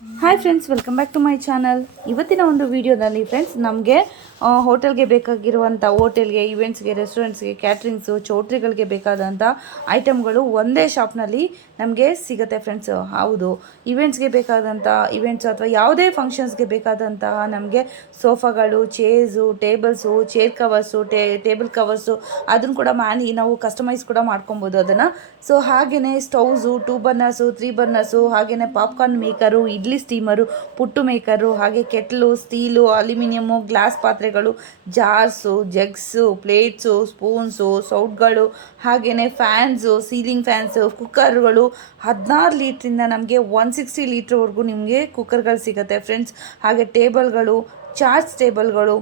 Hi friends, welcome back to my channel. ಇವತ್ತಿನ ಒಂದು ವಿಡಿಯೋದಲ್ಲಿ ಫ್ರೆಂಡ್ಸ್ ನಮಗೆ ಹೋಟೆಲ್ಗೆ ಬೇಕಾಗಿರುವಂಥ ಹೋಟೆಲ್ಗೆ, ಇವೆಂಟ್ಸ್ಗೆ, ರೆಸ್ಟೋರೆಂಟ್ಸ್ಗೆ, ಕ್ಯಾಟ್ರಿಂಗ್ಸು, ಚೌಟ್ರಿಗಳಿಗೆ ಬೇಕಾದಂಥ ಐಟಮ್ಗಳು ಒಂದೇ ಶಾಪ್ನಲ್ಲಿ ನಮಗೆ ಸಿಗುತ್ತೆ ಫ್ರೆಂಡ್ಸ್. ಹೌದು, ಇವೆಂಟ್ಸ್ಗೆ ಬೇಕಾದಂಥ ಇವೆಂಟ್ಸು ಅಥವಾ ಯಾವುದೇ ಫಂಕ್ಷನ್ಸ್ಗೆ ಬೇಕಾದಂತಹ ನಮಗೆ ಸೋಫಾಗಳು, chairs, tables, chair covers, table covers ಅದನ್ನು ಕೂಡ ನಾವು ಕಸ್ಟಮೈಸ್ ಕೂಡ ಮಾಡ್ಕೊಬೋದು ಅದನ್ನು. ಸೊ ಹಾಗೆಯೇ ಸ್ಟೌವ್ಸು, 2 ಬರ್ನರ್ಸು, 3 ಬರ್ನರ್ಸು, ಹಾಗೆಯೇ ಪಾಪ್ಕಾರ್ನ್ ಮೇಕರು, ಇಡ್ಲಿ ಸ್ಟೀಮರು, ಪುಟ್ಟು ಮೇಕರು, ಹಾಗೆ ಕೆಟ್ಲು, ಸ್ಟೀಲು, ಅಲ್ಯೂಮಿನಿಯಮು, ಗ್ಲಾಸ್ ಪಾತ್ರೆಗಳು, ಜಾರ್ಸು, ಜಗ್ಸು, ಪ್ಲೇಟ್ಸು, ಸ್ಪೂನ್ಸು, ಸೌಟ್ಗಳು, ಹಾಗೆಯೇ ಫ್ಯಾನ್ಸು, ಸೀಲಿಂಗ್ ಫ್ಯಾನ್ಸು, ಕುಕ್ಕರ್ಗಳು 16 ಲೀಟ್ರಿಂದ ನಮಗೆ 160 ಲೀಟ್ರ್ವರೆಗೂ ನಿಮಗೆ ಕುಕ್ಕರ್ಗಳು ಸಿಗುತ್ತೆ ಫ್ರೆಂಡ್ಸ್. ಹಾಗೆ ಟೇಬಲ್ಗಳು, ಚಾರ್ಜ್ ಟೇಬಲ್ಗಳು,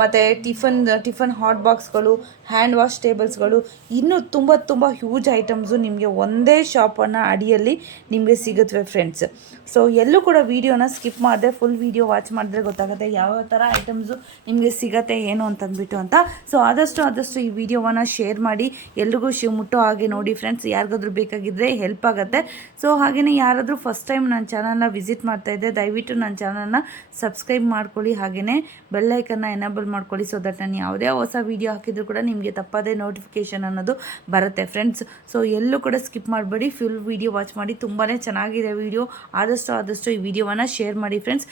ಮತ್ತು ಟಿಫನ್ ಹಾಟ್ ಬಾಕ್ಸ್ಗಳು, ಹ್ಯಾಂಡ್ ವಾಶ್ ಟೇಬಲ್ಸ್ಗಳು, ಇನ್ನೂ ತುಂಬ ಹ್ಯೂಜ್ ಐಟಮ್ಸು ನಿಮಗೆ ಒಂದೇ ಶಾಪನ್ನು ಅಡಿಯಲ್ಲಿ ನಿಮಗೆ ಸಿಗುತ್ತವೆ ಫ್ರೆಂಡ್ಸ್. ಸೊ ಎಲ್ಲೂ ಕೂಡ ವೀಡಿಯೋನ ಸ್ಕಿಪ್ ಮಾಡಿದೆ ಫುಲ್ ವೀಡಿಯೋ ವಾಚ್ ಮಾಡಿದ್ರೆ ಗೊತ್ತಾಗುತ್ತೆ ಯಾವ ಥರ ಐಟಮ್ಸು ನಿಮಗೆ ಸಿಗತ್ತೆ ಏನು ಅಂತಂದ್ಬಿಟ್ಟು ಅಂತ. ಸೊ ಆದಷ್ಟು ಈ ವಿಡಿಯೋವನ್ನು ಶೇರ್ ಮಾಡಿ ಎಲ್ರಿಗೂ ಮುಟ್ಟೋ ಹಾಗೆ ನೋಡಿ ಫ್ರೆಂಡ್ಸ್. ಯಾರಿಗಾದ್ರೂ ಬೇಕಾಗಿದ್ದರೆ ಹೆಲ್ಪ್ ಆಗುತ್ತೆ. ಸೊ ಹಾಗೆಯೇ ಯಾರಾದರೂ ಫಸ್ಟ್ ಟೈಮ್ ನನ್ನ ಚಾನಲ್ನ ವಿಸಿಟ್ ಮಾಡ್ತಾಯಿದ್ದೆ, ದಯವಿಟ್ಟು ನನ್ನ ಚಾನಲ್ನ ಸಬ್ಸ್ಕ್ರೈಬ್ ಮಾಡ್ಕೊಳ್ಳಿ, ಹಾಗೆಯೇ ಬೆಲ್ಲೈಕನ್ನ ಎನೇಬಲ್ ಮಾಡ್ಕೊಳ್ಳಿ. ಸೊ ದಟ್ ನಾನು ಯಾವುದೇ ಹೊಸ ವೀಡಿಯೋ ಹಾಕಿದರೂ ಕೂಡ ನಿಮಗೆ ತಪ್ಪದೇ ನೋಟಿಫಿಕೇಷನ್ ಅನ್ನೋದು ಬರುತ್ತೆ ಫ್ರೆಂಡ್ಸ್. ಸೊ ಎಲ್ಲೂ ಕೂಡ ಸ್ಕಿಪ್ ಮಾಡಬೇಡಿ, ಫುಲ್ ವೀಡಿಯೋ ವಾಚ್ ಮಾಡಿ. ತುಂಬಾ ಚೆನ್ನಾಗಿದೆ ವೀಡಿಯೋ. ಆದಷ್ಟು ಈ ವಿಡಿಯೋವನ್ನು ಶೇರ್ ಮಾಡಿ ಫ್ರೆಂಡ್ಸ್.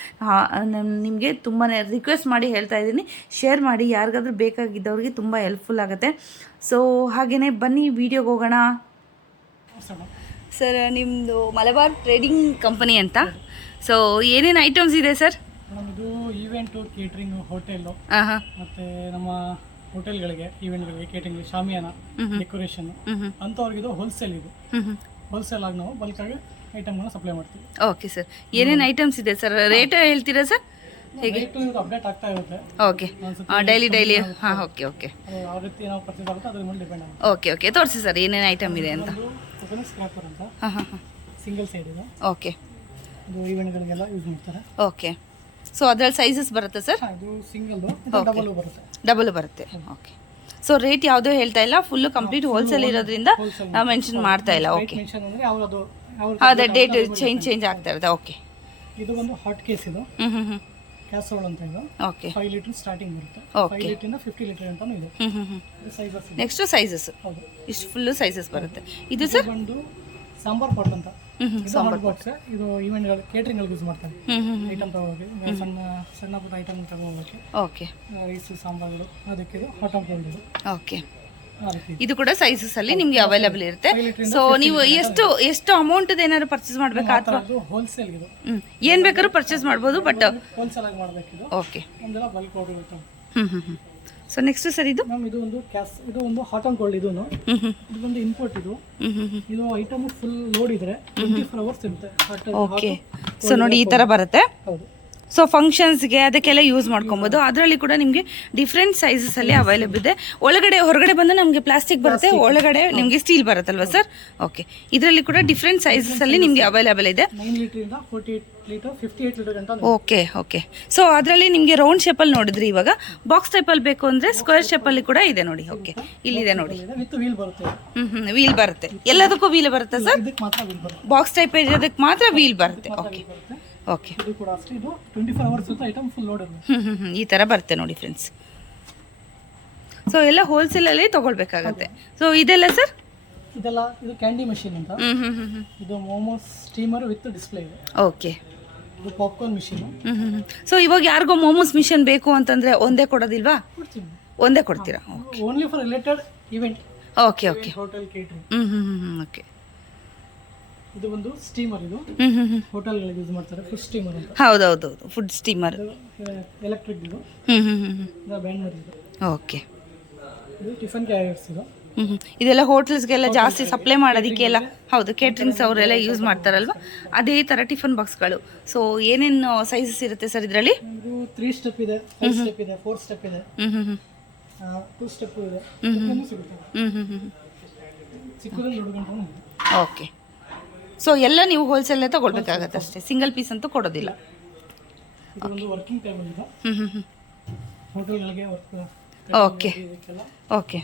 ನಿಮಗೆ ತುಂಬಾ ರಿಕ್ವೆಸ್ಟ್ ಮಾಡಿ ಹೇಳ್ತಾ ಇದ್ದೀನಿ, ಶೇರ್ ಮಾಡಿ. ಯಾರಿಗಾದ್ರೂ ಬೇಕಾಗಿದ್ದವ್ರಿಗೆ ತುಂಬ ಹೆಲ್ಪ್ಫುಲ್ ಆಗುತ್ತೆ. ಸೊ ಹಾಗೆಯೇ ಬನ್ನಿ ವಿಡಿಯೋಗೆ ಹೋಗೋಣ. ಸರ್ ನಿಮ್ಮದು ಮಲಬಾರ್ ಟ್ರೇಡಿಂಗ್ ಕಂಪನಿ ಅಂತ. ಸೊ ಏನೇನು ಐಟಮ್ಸ್ ಇದೆ ಸರ್? ನಮ್ಮದು ಈವೆಂಟು, ಕೇಟ್ರಿಂಗ್, ಹೋಟೆಲ್ಲು, ಮತ್ತು ನಮ್ಮ ಹೋಟೆಲ್ಗಳಿಗೆ, ಈವೆಂಟ್ಗಳಿಗೆ, ಕೇಟ್ರಿಂಗ್, ಶಾಮಿಯಾನ, ಡೆಕೋರೇಷನ್ ಅಂಥವ್ರಿಗೆ ಇದು ಹೋಲ್ಸೇಲ್. ಇದು ಹೋಲ್ಸೇಲ್ ಆಗಿ ನಾವು ಬಲ್ಕಾಗಿ ಐಟಮ್ಗಳನ್ನ ಸಪ್ಲೈ ಮಾಡ್ತೀವಿ. ಓಕೆ ಸರ್, ಏನೇನು ಐಟಮ್ಸ್ ಇದೆ ಸರ್? ರೇಟ್ ಹೇಳ್ತೀರಾ ಸರ್? ಹೇಗೆ ಅಪ್ಡೇಟ್ ಆಗ್ತಾ ಇರುತ್ತೆ. ಓಕೆ, ಡೈಲಿ ಹಾಂ, ಓಕೆ ಯಾವ ರೀತಿ ನಾವು ಪರ್ಚೇಸ್ ಆಗುತ್ತೆ ಅದ್ರ ಮೇಲೆ ಡಿಪೆಂಡ್ ಆಗುತ್ತೆ. ಓಕೆ ತೋರಿಸಿ ಸರ್ ಏನೇನು ಐಟಮ್ ಇದೆ ಅಂತ. ಕೊಕೊನಟ್ ಸ್ಕ್ರಾಪರ್ ಅಂತ ಹಾಂ ಸಿಂಗಲ್ ಸೈಡ್ ಇದೆ. ಓಕೆ, ಇದು ಈವೆಂಟ್ಗಳಿಗೆಲ್ಲ ಯೂಸ್ ಮಾಡ್ತಾರೆ. ಓಕೆ. ಸೊ ಅದರಲ್ಲಿ ಸೈಜಸ್ ಬರುತ್ತೆ ಸರ್? ಇದು ಸಿಂಗಲ್, ಡಬಲ್ ಬರುತ್ತೆ. ಡಬಲ್ ಬರುತ್ತೆ. ಓಕೆ. ಸೊ ರೇಟ್ ಯಾವುದೂ ಹೇಳ್ತಾ ಇಲ್ಲ, ಫುಲ್ಲು ಕಂಪ್ಲೀಟ್ ಹೋಲ್ಸೇಲ್ ಇರೋದ್ರಿಂದ ನಾವು ಮೆನ್ಷನ್ ಮಾಡ್ತಾ ಇಲ್ಲ. ಓಕೆ, ಅದೇ ಡೇಟ್ ಚೇಂಜ್ ಆಗ್ತಾ ಇರುತ್ತೆ. ಓಕೆ, ಇದು ಒಂದು ಹಾಟ್ ಕೇಸ್. ಇದು ಕ್ಯಾಸರೋಲ್ ಅಂತ ಇದು. ಓಕೆ, 5 ಲೀಟರ್ ಸ್ಟಾರ್ಟಿಂಗ್ ಬರುತ್ತೆ. 5 ಲೀಟರ್ 50 ಲೀಟರ್ ಅಂತಾನು ಇದೆ. ಸೈಜಸ್. ನೆಕ್ಸ್ಟ್ ಸೈಜಸ್ ಇಷ್ಟು ಫುಲ್ಲು ಸೈಜಸ್ ಬರುತ್ತೆ. ಇದು ಸರ್ ಒಂದು ಸಾಂಬಾರ್ ಪಾಟ್ ಅಂತ. ಸಾಂಬಾರ್ ಬಾಕ್ಸ್ ಇದು ಈವೆಂಟ್ಗಳು, ಕೇಟ್ರಿಂಗ್ಗಳಿಗೆ ಯೂಸ್ ಮಾಡ್ತಾರೆ. ಐಟಮ್ ತಗೋಕೆ, ಸಣ್ಣ ಪುಟ್ಟ ಐಟಮ್ ತಗೋಕೆ. ಓಕೆ, ರೈಸ್, ಸಾಂಬಾರ್ಗಳು, ಅದಕ್ಕೆ ಇದು ಹಾಟ್ ಆಫ್ ಗೋಲ್ಡ್. ಓಕೆ, ಇದು ಕೂಡ ಸೈಜಸ್ ಅಲ್ಲಿ ನಿಮ್ಗೆ ಅವೈಲೇಬಲ್ ಇರುತ್ತೆ. ಸೊ ನೀವು ಎಷ್ಟು ಅಮೌಂಟ್ ಏನಾದ್ರು ಪರ್ಚೇಸ್ ಮಾಡ್ಬೇಕಾ ಅಥವಾ ಹೋಲ್ಸೇಲ್? ಇದು ಏನ್ ಬೇಕಾದ್ರೂ ಪರ್ಚೇಸ್ ಮಾಡ್ಬೋದು, ಬಟ್ ಹೋಲ್ಸೇಲ್ ಆಗಿ ಮಾಡಬೇಕಿದು. ಓಕೆ, ಒಂದೆಲ್ಲ ಬಲ್ಕ್ ಆರ್ಡರ್ ಇರುತ್ತೆ. ಸೊ ನೆಕ್ಸ್ಟ್ ಸರ್ ಇದು ಇದು ಒಂದು ಇದು ಒಂದು ಹಾಟ್ ಆನ್ ಕೋಲ್ಡ್. ಇದು ಒಂದು ಇಂಪೋರ್ಟ್. ಇದು ಐಟಮ್ ಫುಲ್ ಲೋಡ್ ಇದ್ರೆ 24 ಅವರ್ಸ್ ಇರುತ್ತೆ. ಓಕೆ, ಸೊ ನೋಡಿ ಈ ತರ ಬರುತ್ತೆ. ಹೌದು. ಸೊ ಫಂಕ್ಷನ್ಸ್ಗೆ ಅದಕ್ಕೆಲ್ಲ ಯೂಸ್ ಮಾಡ್ಕೊಬೋದು. ಅದರಲ್ಲಿ ಕೂಡ ನಿಮಗೆ ಡಿಫ್ರೆಂಟ್ ಸೈಜಸ್ ಅಲ್ಲಿ ಅವೈಲೇಬಲ್ ಇದೆ. ಹೊರಗಡೆ ಬಂದು ನಮಗೆ ಪ್ಲಾಸ್ಟಿಕ್ ಬರುತ್ತೆ, ಒಳಗಡೆ ನಿಮಗೆ ಸ್ಟೀಲ್ ಬರುತ್ತಲ್ವಾ ಸರ್? ಓಕೆ, ಇದರಲ್ಲಿ ಕೂಡ ಡಿಫ್ರೆಂಟ್ ಸೈಜಸ್ ಅಲ್ಲಿ ನಿಮಗೆ ಅವೈಲೇಬಲ್ ಇದೆ. 9 ಲೀಟರ್ 48 ಲೀಟರ್ 58 ಲೀಟರ್ ಗಂಟ. ಓಕೆ. ಸೊ ಅದರಲ್ಲಿ ನಿಮಗೆ ರೌಂಡ್ ಶೇಪಲ್ಲಿ ನೋಡಿದ್ರಿ, ಇವಾಗ ಬಾಕ್ಸ್ ಟೈಪಲ್ಲಿ ಬೇಕು ಅಂದರೆ ಸ್ಕ್ವೇರ್ ಶೇಪಲ್ಲಿ ಕೂಡ ಇದೆ ನೋಡಿ. ಓಕೆ, ಇಲ್ಲಿದೆ ನೋಡಿ. ವಿತ್ ವೀಲ್ ಬರುತ್ತೆ. ವೀಲ್ ಬರುತ್ತೆ. ಎಲ್ಲದಕ್ಕೂ ವೀಲ್ ಬರುತ್ತೆ ಸರ್? ಇದಕ್ಕೆ ಮಾತ್ರ ವೀಲ್ ಬರುತ್ತೆ. ಬಾಕ್ಸ್ ಟೈಪ್ ಇರೋದಕ್ಕೆ ಮಾತ್ರ ವೀಲ್ ಬರುತ್ತೆ. ಓಕೆ, ಇದು ಕೂಡ ಅಷ್ಟೇ. ಇದು 24 ಅವರ್ಸ್ ಇರುತ್ತೆ. ಐಟಮ್ ಫುಲ್ ಲೋಡ್ ಇರುತ್ತೆ. ಈ ಥರ ಬರುತ್ತೆ ನೋಡಿ ಫ್ರೆಂಡ್ಸ್. ಸೊ ಎಲ್ಲ ಹೋಲ್ಸೇಲಲ್ಲಿ ತೊಗೊಳ್ಬೇಕಾಗತ್ತೆ. ಸೊ ಇದೆಲ್ಲ ಸರ್? ಇದು ಕ್ಯಾಂಡಿ ಮಷೀನ್ ಅಂತ. ಇದು ಮೋಮೋಸ್ ಸ್ಟೀಮರ್ ವಿತ್ ಡಿಸ್ಪ್ಲೇ ಇದೆ. ಓಕೆ, ಇದು ಪಾಪ್ಕಾರ್ನ್ ಮಿಷಿನ್. ಸೊ ಇವಾಗ ಯಾರಿಗೋ ಮೋಮೋಸ್ ಮಿಷನ್ ಬೇಕು ಅಂತಂದ್ರೆ ಒಂದೇ ಕೊಡೋದಿಲ್ವಾ? ಒಂದೇ ಕೊಡ್ತೀರಾ? Only for related event. Okay, hotel catering. Okay. ಇದು ಒಂದು ಸ್ಟೀಮರ್. ಇದು ಹೋಟೆಲ್ಗಳಿಗೆ ಯೂಸ್ ಮಾಡ್ತಾರೆ. ಫುಡ್ ಸ್ಟೀಮರ್ ಅಂತ. ಹೌದೌದು, ಫುಡ್ ಸ್ಟೀಮರ್. ಎಲೆಕ್ಟ್ರಿಕ್. ಇದು ಬ್ಯಾಂಡ್ನರ್. ಇದು ಓಕೆ. ಇದು ಟಿಫನ್ ಕ್ಯಾರಿಯರ್ಸ್. ಇದು ಇದೆಲ್ಲ ಹೋಟೆಲ್ಸ್ಗೆಲ್ಲ ಜಾಸ್ತಿ ಸಪ್ಲೈ ಮಾಡೋದಕ್ಕೆಲ್ಲ, ಹೌದು, ಕೇಟ್ರಿಂಗ್ಸ್ ಅವರೆಲ್ಲ ಯೂಸ್ ಮಾಡ್ತಾರಲ್ವಾ, ಅದೇ ಥರ ಟಿಫನ್ ಬಾಕ್ಸ್ಗಳು. ಸೊ ಏನೇನು ಸೈಜಸ್ ಇರುತ್ತೆ ಸರ್ ಇದರಲ್ಲಿ? 3 ಸ್ಟೆಪ್ ಇದೆ, 5 ಸ್ಟೆಪ್ ಇದೆ, 4 ಸ್ಟೆಪ್ ಇದೆ, 2 ಸ್ಟೆಪ್ ಇದೆ. ಚಿಕ್ಕದಲ್ಲಿ ದೊಡ್ಡ ಗಂಟು. ಓಕೆ. ಸೊ ಎಲ್ಲ ನೀವು ಹೋಲ್ಸೇಲೇ ತಗೊಳ್ಬೇಕಾಗತ್ತೆ ಅಷ್ಟೇ, ಸಿಂಗಲ್ ಪೀಸ್ ಅಂತೂ ಕೊಡೋದಿಲ್ಲ. ಇದೊಂದು ವರ್ಕಿಂಗ್ ಟೇಬಲ್ ಇದೆ. ಹೋಟೆಲ್ಗಳಿಗೆ ವರ್ಕ್. ಓಕೆ.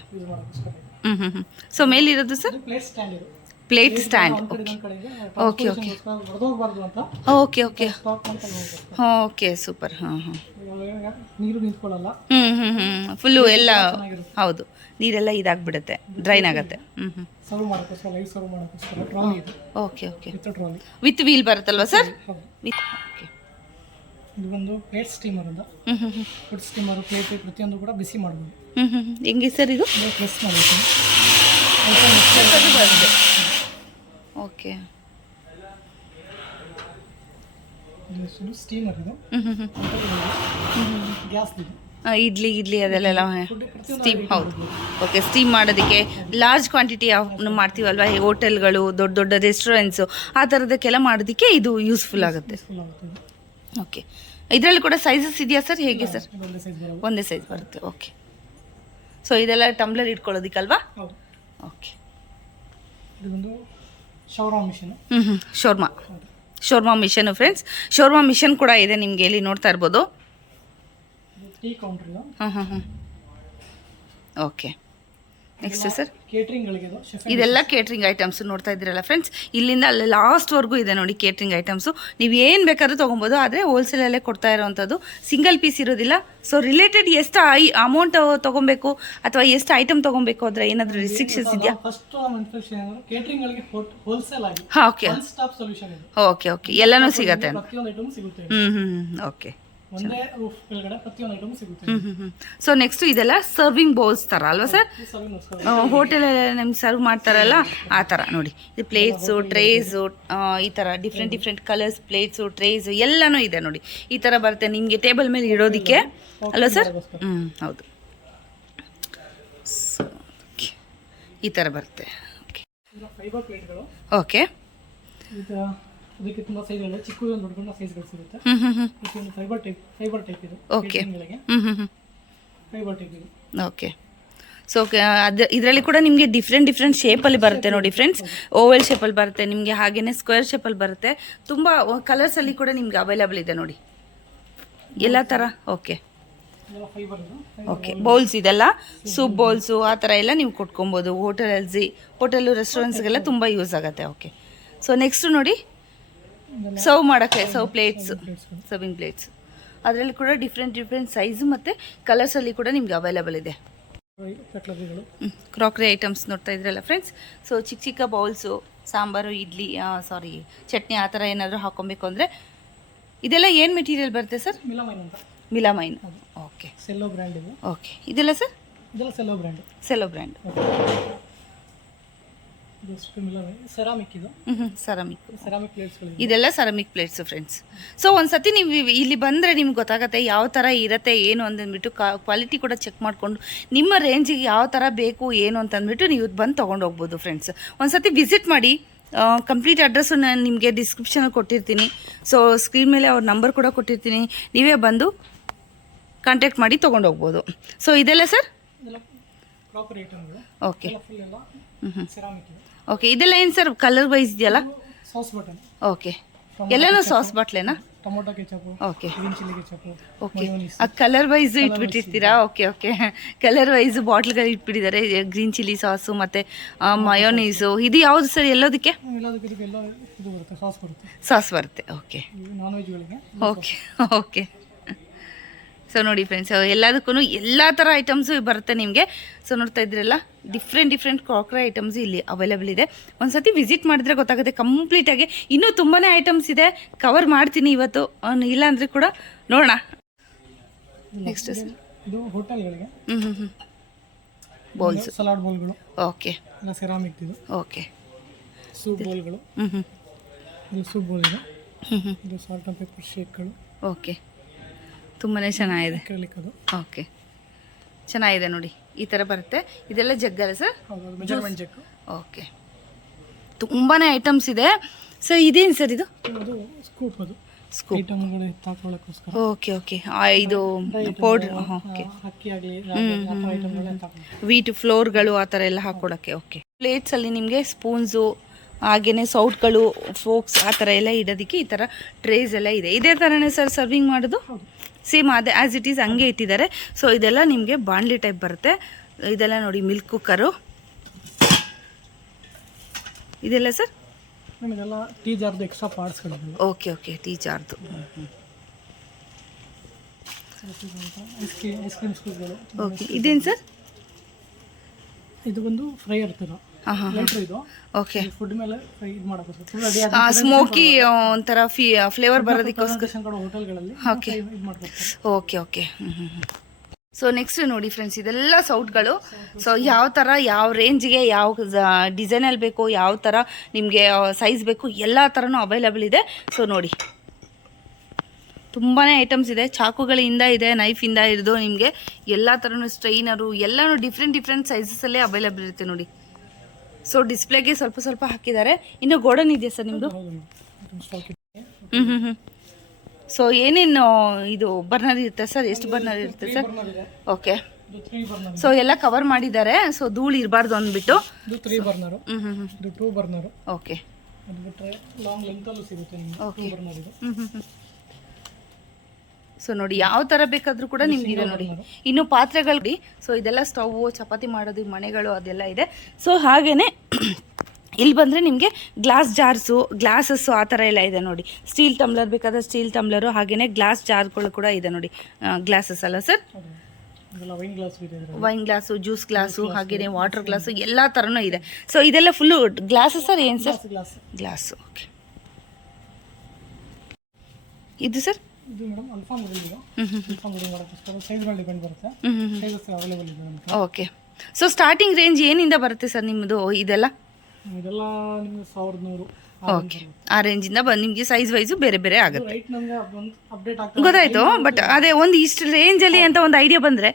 ಸೊ ಮೇಲಿರೋದು ಸರ್? Plate stand. ಇದು ಪ್ಲೇಟ್ ಸ್ಟ್ಯಾಂಡ್. ಇನ್ನೊಂದ್ ಕಡೆ ಇದೆ. ಓಕೆ ಓಕೆ ಹೊಡೆದೋಗ್ಬಾರ್ದು ಅಂತ ಓಕೆ ಓಕೆ ಸ್ಟಾಕ್ ಮಾಡ್ಕೊಂಡು ಹೋಗ್ಬೇಕು. Okay super. ಹಾಂ ಹಾಂ ಇವಾಗ ನೀರು ನಿಂತ್ಕೊಳ್ಳಲ್ಲ, ಫುಲ್ಲು ಎಲ್ಲ ಹೌದು, ನೀರೆಲ್ಲ ಇದಾಗ್ಬಿಡುತ್ತೆ, ಡ್ರೈನ್ ಆಗುತ್ತೆ. ಸರ್ವ್ ಮಾಡೋಕ್ಕೋಸ್ಕರ, ಲೈವ್ ಸರ್ವ್ ಮಾಡೋಕ್ಕೋಸ್ಕರ ಟ್ರಾಲಿ ಇದೆ. Okay okay with trolley, with wheel ಬರುತ್ತಲ್ವಾ ಸರ್? ಹೌದು. With okay. ಇದು ಒಂದು ಪ್ಲೇಟ್ ಸ್ಟೀಮರ್ ಅಂತ. ಫುಡ್ ಸ್ಟೀಮರ್, ಪ್ಲೇಟ್ ಪ್ರತಿಯೊಂದು ಕೂಡ ಬಿಸಿ ಮಾಡ್ಬೋದು. ಹೆಂಗೆ ಸರ್ ಇದು? ಪ್ರೆಸ್ ಮಾಡಬೇಕು. ಓಕೆ. ಸ್ಟೀಮರ್ ಇದು ಗ್ಯಾಸ್ ಇದು. ಇಡ್ಲಿ ಅದೆಲ್ಲ ಸ್ಟೀಮ್, ಹೌದು. ಓಕೆ, ಸ್ಟೀಮ್ ಮಾಡೋದಕ್ಕೆ ಲಾರ್ಜ್ ಕ್ವಾಂಟಿಟಿ ಮಾಡ್ತೀವಲ್ವ, ಹೋಟೆಲ್ಗಳು, ದೊಡ್ಡ ದೊಡ್ಡ ರೆಸ್ಟೋರೆಂಟ್ಸು, ಆ ಥರದಕ್ಕೆಲ್ಲ ಮಾಡೋದಕ್ಕೆ ಇದು ಯೂಸ್ಫುಲ್ ಆಗುತ್ತೆ. ಓಕೆ, ಇದರಲ್ಲಿ ಕೂಡ ಸೈಜಸ್ ಇದೆಯಾ ಸರ್? ಹೇಗೆ ಸರ್? ಒಂದೇ ಸೈಜ್ ಬರುತ್ತೆ. ಓಕೆ, ಸೊ ಇದೆಲ್ಲ ಟಂಬ್ಲರ್ ಇಟ್ಕೊಳ್ಳೋದಿಕ್ಕಲ್ವಾ? ಓಕೆ. ಇದೊಂದು shawarma machine. Shawarma machine friends. Shawarma machine ಕೂಡ ಇದೆ ನಿಮಗೆ, ಇಲ್ಲಿ ನೋಡ್ತಾ ಇರ್ಬೋದು. ಟೀ ಕೌಂಟರ್ ಇದು. Okay, next sir? ಕೇಟ್ರಿಂಗ್ಗಳಿಗೆ ಇದೆಲ್ಲ ಕೇಟ್ರಿಂಗ್ ಐಟಮ್ಸ್ ನೋಡ್ತಾ ಇದ್ದೀರಲ್ಲ ಫ್ರೆಂಡ್ಸ್, ಇಲ್ಲಿಂದ ಅಲ್ಲಿ ಲಾಸ್ಟ್ವರೆಗೂ ಇದೆ ನೋಡಿ ಕೇಟ್ರಿಂಗ್ ಐಟಮ್ಸು. ನೀವು ಏನು ಬೇಕಾದ್ರೂ ತೊಗೊಬೋದು, ಆದರೆ ಹೋಲ್ಸೇಲಲ್ಲೇ ಕೊಡ್ತಾ ಇರೋವಂಥದ್ದು, ಸಿಂಗಲ್ ಪೀಸ್ ಇರೋದಿಲ್ಲ. ಸೊ ರಿಲೇಟೆಡ್ ಎಷ್ಟು ಅಮೌಂಟ್ ತೊಗೊಬೇಕು ಅಥವಾ ಎಷ್ಟು ಐಟಮ್ ತೊಗೊಬೇಕು ಅಂದರೆ ಏನಾದರೂ ರಿಸ್ಟ್ರಿಕ್ಷನ್ಸ್ ಇದೆಯಾ? ಫಸ್ಟ್ ಕೇಟ್ರಿಂಗ್ಗಳಿಗೆ ಹೋಲ್ಸೇಲ್ ಆಗಿ ಹಾಂ, ಓಕೆ ಒನ್ ಸ್ಟಾಪ್ ಸೊಲ್ಯೂಷನ್ ಇದೆ. ಓಕೆ ಓಕೆ, ಎಲ್ಲನೂ ಸಿಗತ್ತೆ. ಪ್ರತಿಯೊಂದು ಐಟಮ್ ಸಿಗುತ್ತೆ. ಓಕೆ, ಒಂದೇ ರೂಫ್ ಕೆಳಗಡೆ ಪ್ರತಿಯೊಂದು ಐಟಮ್ ಸಿಗುತ್ತೆ. ಸೊ ನೆಕ್ಸ್ಟ್ ಇದೆಲ್ಲ ಸರ್ವಿಂಗ್ ಬೌಲ್ಸ್ ಥರ ಅಲ್ವಾ ಸರ್? ಹೋಟೆಲಲ್ಲಿ ನಮ್ಗೆ ಸರ್ವ್ ಮಾಡ್ತಾರಲ್ಲ ಆ ಥರ ನೋಡಿ. ಇದು ಪ್ಲೇಟ್ಸು, ಟ್ರೇಸು, ಈ ಥರ ಡಿಫ್ರೆಂಟ್ ಕಲರ್ಸ್ ಪ್ಲೇಟ್ಸು, ಟ್ರೇಸು ಎಲ್ಲನೂ ಇದೆ ನೋಡಿ. ಈ ಥರ ಬರುತ್ತೆ ನಿಮಗೆ ಟೇಬಲ್ ಮೇಲೆ ಇಡೋದಕ್ಕೆ ಅಲ್ವಾ ಸರ್? ಹೌದು, ಈ ಥರ ಬರುತ್ತೆ. ಫೈಬರ್ ಪ್ಲೇಟ್ಗಳು. ಓಕೆ, ಅದಕ್ಕೆ ತುಂಬಾ ಸೈಜ್ಗಳು, ಚಿಕ್ಕ ದೊಡ್ಡ ಸೈಜ್ಗಳು ಸಿಗುತ್ತೆ. ಇದೊಂದು ಫೈಬರ್ ಟೈಪ್ ಇದು. ಓಕೆ, ಫೈಬರ್ ಟೈಪ್ ಇದು. ಓಕೆ. ಸೊ ಇದರಲ್ಲಿ ಕೂಡ ನಿಮಗೆ ಡಿಫ್ರೆಂಟ್ ಶೇಪಲ್ಲಿ ಬರುತ್ತೆ ನೋಡಿ ಫ್ರೆಂಡ್ಸ್. ಓವಲ್ ಶೇಪಲ್ಲಿ ಬರುತ್ತೆ ನಿಮಗೆ, ಹಾಗೆಯೇ ಸ್ಕ್ವೇರ್ ಶೇಪಲ್ಲಿ ಬರುತ್ತೆ. ತುಂಬ ಕಲರ್ಸಲ್ಲಿ ಕೂಡ ನಿಮ್ಗೆ ಅವೈಲಬಲ್ ಇದೆ ನೋಡಿ, ಎಲ್ಲ ಥರ. ಓಕೆ ಓಕೆ, ಬೌಲ್ಸ್ ಇದೆಲ್ಲ ಸೂಪ್ ಬೌಲ್ಸು ಆ ಥರ ಎಲ್ಲ ನೀವು ಕೊಟ್ಕೊಬೋದು ಹೋಟೆಲು ರೆಸ್ಟೋರೆಂಟ್ಸ್ಗೆಲ್ಲ ತುಂಬ ಯೂಸ್ ಆಗುತ್ತೆ. ಓಕೆ, ಸೊ ನೆಕ್ಸ್ಟು ನೋಡಿ ಸರ್ವ್ ಮಾಡೋಕ್ಕೆ ಸರ್ವಿಂಗ್ ಪ್ಲೇಟ್ಸ್. ಅದರಲ್ಲಿ ಕೂಡ ಡಿಫ್ರೆಂಟ್ ಸೈಜು ಮತ್ತು ಕಲರ್ಸಲ್ಲಿ ಕೂಡ ನಿಮ್ಗೆ ಅವೈಲಬಲ್ ಇದೆ. ಕ್ರಾಕರಿ ಐಟಮ್ಸ್ ನೋಡ್ತಾ ಇದ್ರಲ್ಲ ಫ್ರೆಂಡ್ಸ್. ಸೊ ಚಿಕ್ಕ ಬೌಲ್ಸು, ಸಾಂಬಾರು, ಇಡ್ಲಿ, ಚಟ್ನಿ ಆ ಥರ ಏನಾದರೂ ಹಾಕೊಬೇಕು ಅಂದರೆ ಇದೆಲ್ಲ ಏನು ಮೆಟೀರಿಯಲ್ ಬರುತ್ತೆ ಸರ್? ಮಿಲಾಮೈನ್. ಓಕೆ, ಸೆಲ್ಲೋ ಬ್ರ್ಯಾಂಡ್ ಇದು. ಓಕೆ, ಇದೆಲ್ಲ ಸರ್? ಇದೆಲ್ಲ ಸೆಲ್ಲೋ ಬ್ರ್ಯಾಂಡ್. ಸೆರಾಮಿಕ್ ಇದು. ಸೆರಾಮಿಕ್ ಪ್ಲೇಟ್ಸ್ಗಳು. ಇದೆಲ್ಲ ಸೆರಾಮಿಕ್ ಪ್ಲೇಟ್ಸು ಫ್ರೆಂಡ್ಸ್. ಸೊ ಒಂದ್ಸತಿ ನೀವು ಇಲ್ಲಿ ಬಂದರೆ ನಿಮ್ಗೆ ಗೊತ್ತಾಗುತ್ತೆ ಯಾವ ಥರ ಇರುತ್ತೆ ಏನು ಅಂತಂದ್ಬಿಟ್ಟು. ಕ್ವಾಲಿಟಿ ಕೂಡ ಚೆಕ್ ಮಾಡಿಕೊಂಡು ನಿಮ್ಮ ರೇಂಜಿಗೆ ಯಾವ ಥರ ಬೇಕು ಏನು ಅಂತಂದ್ಬಿಟ್ಟು ನೀವು ಬಂದು ತೊಗೊಂಡು ಹೋಗ್ಬೋದು ಫ್ರೆಂಡ್ಸ್. ಒಂದ್ಸತಿ ವಿಸಿಟ್ ಮಾಡಿ. ಕಂಪ್ಲೀಟ್ ಅಡ್ರೆಸ್ಸು ನಾನು ನಿಮಗೆ ಡಿಸ್ಕ್ರಿಪ್ಷನಲ್ಲಿ ಕೊಟ್ಟಿರ್ತೀನಿ. ಸೊ ಸ್ಕ್ರೀನ್ ಮೇಲೆ ಅವ್ರ ನಂಬರ್ ಕೂಡ ಕೊಟ್ಟಿರ್ತೀನಿ, ನೀವೇ ಬಂದು ಕಾಂಟ್ಯಾಕ್ಟ್ ಮಾಡಿ ತೊಗೊಂಡು ಹೋಗ್ಬೋದು. ಸೊ ಇದೆಲ್ಲ ಸರ್? ಓಕೆ ಓಕೆ, ಇದೆಲ್ಲ ಏನು ಸರ್ ಕಲರ್ ವೈಸ್ ಇದೆಯಲ್ಲ? Sauce button. ಓಕೆ, ಎಲ್ಲನೂ ಸಾಸ್ ಬಾಟ್ಲೇನಾ? Tomato ketchup, okay, green chilli ketchup. Okay, ಆ ಕಲರ್ ವೈಸ್ ಇಟ್ಬಿಟ್ಟಿರ್ತೀರಾ? ಓಕೆ ಓಕೆ, ಕಲರ್ ವೈಸ್ ಬಾಟ್ಲ್ಗಳು ಇಟ್ಬಿಟ್ಟಿದ್ದಾರೆ. ಗ್ರೀನ್ ಚಿಲ್ಲಿ ಸಾಸು ಮತ್ತು ಮಯೋನೀಸು. ಇದು ಯಾವುದು ಸರ್ ಎಲ್ಲದಕ್ಕೆ? ಸಾಸ್ ಬರುತ್ತೆ. ಓಕೆ, ನಾನ್ ವೆಜ್ಗಳಿಗೆ. Okay okay. ಸೊ ನೋಡಿ ಫ್ರೆಂಡ್ಸ್, ಎಲ್ಲದಕ್ಕೂ ಎಲ್ಲ ಥರ ಐಟಮ್ಸು ಬರುತ್ತೆ ನಿಮಗೆ. ಸೊ ನೋಡ್ತಾ ಇದ್ರಲ್ಲ, ಡಿಫ್ರೆಂಟ್ ಕ್ರಾಕರಿ ಐಟಮ್ಸ್ ಇಲ್ಲಿ ಅವೈಲೇಬಲ್ ಇದೆ. ಒಂದ್ಸತಿ ವಿಸಿಟ್ ಮಾಡಿದ್ರೆ ಗೊತ್ತಾಗುತ್ತೆ ಕಂಪ್ಲೀಟಾಗಿ. ಇನ್ನೂ ತುಂಬಾ ಐಟಮ್ಸ್ ಇದೆ, ಕವರ್ ಮಾಡ್ತೀನಿ ಇವತ್ತು, ಇಲ್ಲಾಂದರೆ ಕೂಡ ನೋಡೋಣ. Next sir? ಇದು ಹೋಟೆಲ್ಗಳಿಗೆ ಬೌಲ್ಸ್, ಸಲಾಡ್ ಬೌಲ್ಗಳು. ಓಕೆ, ಸೆರಾಮಿಕ್ ಇದು. ಓಕೆ, ಸೂಪ್ ಬೌಲ್ಗಳು. ಇದು ಸೂಪ್ ಬೌಲ್ ಇದೆ. ಇದು ಸಾಲ್ಟ್ ಆ್ಯಂಡ್ ಪೆಪ್ಪರ್ ಶೇಕ್ಗಳು. ಓಕೆ, ತುಂಬಾ ಚೆನ್ನಾಗಿದೆ. ಓಕೆ, ಚೆನ್ನಾಗಿದೆ ನೋಡಿ, ಈ ಥರ ಬರುತ್ತೆ. ಇದೆಲ್ಲ ಜಗ್ಗಲ್ಲ ಸರ್? Measurement jug. ಓಕೆ, ತುಂಬಾ ಐಟಮ್ಸ್ ಇದೆ. ಸೊ ಇದೇನು ಸರ್ ಇದು? ಸ್ಕೂಪ್. ಅದು ಸ್ಕೂಪ್ ಐಟಮ್ಗಳು ಎತ್ತಾಕೊಳ್ಳೋಕ್ಕೋಸ್ಕರ. ಓಕೆ ಓಕೆ, ಇದು ಪೌಡ್ರ್. ಓಕೆ, ಅಕ್ಕಿ ಆಗಲಿ ಐಟಮ್ಗಳು ವೀಟ್ ಫ್ಲೋರ್ಗಳು ಆ ಥರ ಎಲ್ಲ ಹಾಕ್ಕೊಳಕ್ಕೆ. ಓಕೆ, ಪ್ಲೇಟ್ಸಲ್ಲಿ ನಿಮಗೆ ಸ್ಪೂನ್ಸು, ಹಾಗೆಯೇ ಸೌಟ್ಗಳು, ಫೋಕ್ಸ್ ಆ ಥರ ಎಲ್ಲ ಇಡೋದಕ್ಕೆ ಈ ಥರ ಟ್ರೇಸ್ ಎಲ್ಲ ಇದೆ. ಇದೇ ಥರನೇ ಸರ್ ಸರ್ವಿಂಗ್ ಮಾಡೋದು? ಸೇಮ್ ಅದೇ ಆ್ಯಸ್ ಇಟ್ ಈಸ್ ಹಂಗೆ ಇಟ್ಟಿದ್ದಾರೆ. ಸೊ ಇದೆಲ್ಲ ನಿಮಗೆ ಬಾಣಲಿ ಟೈಪ್ ಬರುತ್ತೆ. ಇದೆಲ್ಲ ನೋಡಿ ಮಿಲ್ಕ್ ಕುಕ್ಕರು. ಇದೆಲ್ಲ ಸರ್? ಮ್ಯಾಮ್ ಇದೆಲ್ಲ ಟೀ ಜಾರ್ದು ಎಕ್ಸ್ಟ್ರಾ ಪಾರ್ಟ್ಸ್ಗಳಿವೆ. ಓಕೆ ಓಕೆ, ಟೀ ಜಾರ್ದು. ಐಸ್ ಕ್ರೀಮ್ ಸ್ಕೂಪ್ಗಳು. ಓಕೆ, ಇದೇನು ಸರ್? ಇದು ಬಂದು ಫ್ರೈ ಇರ್ತೀರ ಲೈಟ್ರ್ ಇದು. ಓಕೆ, ಫುಡ್ ಮೇಲೆ ಫ್ರೈ ಇದು ಮಾಡೋಕ್ಕೋಸ್ಕರ ಸ್ಮೋಕಿ ಒಂಥರ ಫ್ಲೇವರ್ ಬರೋದಕ್ಕೋಸ್ಕರ ಹೋಟೆಲ್ಗಳಲ್ಲಿ ಓಕೆ ಇದು ಮಾಡ್ಕೊಡ್ತಾರೆ. Okay okay. ಸೊ ನೆಕ್ಸ್ಟ್ ನೋಡಿ ಫ್ರೆಂಡ್ಸ್, ಇದೆಲ್ಲ ಸೌಟ್ಗಳು. ಸೊ ಯಾವ ಥರ ಯಾವ ರೇಂಜ್ಗೆ ಯಾವ ಡಿಸೈನಲ್ಲಿ ಬೇಕು, ಯಾವ ಥರ ನಿಮಗೆ ಸೈಜ್ ಬೇಕು, ಎಲ್ಲ ಥರನೂ ಅವೈಲಬಲ್ ಇದೆ. ಸೊ ನೋಡಿ, ತುಂಬಾ ಐಟಮ್ಸ್ ಇದೆ. ಚಾಕುಗಳಿಂದ ಇದೆ, ನೈಫಿಂದ ಹಿಡಿದು ನಿಮಗೆ ಎಲ್ಲ ಥರನೂ ಸ್ಟ್ರೈನರು ಎಲ್ಲನೂ ಡಿಫ್ರೆಂಟ್ ಸೈಜಸಲ್ಲೇ ಅವೈಲಬಲ್ ಇರುತ್ತೆ ನೋಡಿ. ಸೊ ಡಿಸ್ಪ್ಲೇಗೆ ಸ್ವಲ್ಪ ಸ್ವಲ್ಪ ಹಾಕಿದ್ದಾರೆ. ಇನ್ನು ಗೋಡನ್ ಇದೆಯಾ ಸರ್ ನಿಮ್ಮದು? ಸೊ ಏನೇನು ಇದು ಬರ್ನರ್ ಇರುತ್ತೆ ಸರ್? ಎಷ್ಟು ಬರ್ನರ್ ಇರುತ್ತೆ ಸರ್? ಓಕೆ, ಸೊ ಎಲ್ಲ ಕವರ್ ಮಾಡಿದ್ದಾರೆ. ಸೊ ಧೂಳು ಇರಬಾರ್ದು ಅಂದ್ಬಿಟ್ಟು. ಇದು 3 ಬರ್ನರು, ಇದು 2 ಬರ್ನರು. ಓಕೆ, ಅದು ಬಿಟ್ಟರೆ ಲಾಂಗ್ ಲೆಂತಲ್ಲೂ ಸಿಗುತ್ತೆ ನಿಮಗೆ. ಓಕೆ. 2 ಬರ್ನರ್ ಇದು. ಸೊ ನೋಡಿ, ಯಾವ ಥರ ಬೇಕಾದರೂ ಕೂಡ ನಿಮ್ಗೆ ಇದೆ ನೋಡಿ. ಇನ್ನು ಪಾತ್ರೆಗಳು, ಸೊ ಇದೆಲ್ಲ ಸ್ಟವ್, ಚಪಾತಿ ಮಾಡೋದು, ಮನೆಗಳು ಅದೆಲ್ಲ ಇದೆ. ಸೊ ಹಾಗೇನೆ ಇಲ್ಲಿ ಬಂದರೆ ನಿಮಗೆ ಗ್ಲಾಸ್ ಜಾರ್ಸು, ಗ್ಲಾಸಸ್ಸು ಆ ಥರ ಎಲ್ಲ ಇದೆ ನೋಡಿ. ಸ್ಟೀಲ್ ಟಮ್ಲರ್ ಬೇಕಾದ್ರೆ ಸ್ಟೀಲ್ ಟಮ್ಲರು, ಹಾಗೆಯೇ ಗ್ಲಾಸ್ ಜಾರ್ಗಳು ಕೂಡ ಇದೆ ನೋಡಿ. ಗ್ಲಾಸಸ್ ಅಲ್ಲ sir? Wine glass, juice glass, ಹಾಗೆಯೇ ವಾಟರ್ ಗ್ಲಾಸು ಎಲ್ಲ ಥರನೂ ಇದೆ. ಸೊ ಇದೆಲ್ಲ ಫುಲ್ಲು ಗ್ಲಾಸಸ್ ಸರ್? ಏನು ಸರ್? ಗ್ಲಾಸು. ಓಕೆ, ಇದು ಸರ್? ಇದು ಮೇಡಮ್ ಅಲ್ಫಾ ಮಾಡೆಲ್ ಇದು. ಅಲ್ಫಾ ಮಾಡೆಲ್ ಮಾಡೋಕ್ಕೋಸ್ಕರ ಸೈಜ್ ಮೇಲೆ ಡಿಪೆಂಡ್ ಬರುತ್ತೆ. ಸೈಜಸ್ ಅವೈಲೇಬಲ್ ಇದೆ ನಮಗೆ. ಓಕೆ, ಸೊ ಸ್ಟಾರ್ಟಿಂಗ್ ರೇಂಜ್ ಏನಿಂದ ಬರುತ್ತೆ ಸರ್ ನಿಮ್ಮದು ಇದೆಲ್ಲ? ಇದೆಲ್ಲ ನಿಮಗೆ 1100. ಓಕೆ, ಆ ರೇಂಜಿಂದ ನಿಮಗೆ ಸೈಜ್ ವೈಸು ಬೇರೆ ಬೇರೆ ಆಗುತ್ತೆ. ರೈಟ್ ನಮಗೆ ಅಪ್ಡೇಟ್ ಆಗ್ತದೆ ಗೊತ್ತಾಯ್ತು. ಬಟ್ ಅದೇ ಒಂದು ಇಷ್ಟು ರೇಂಜಲ್ಲಿ ಅಂತ ಒಂದು ಐಡಿಯಾ ಬಂದರೆ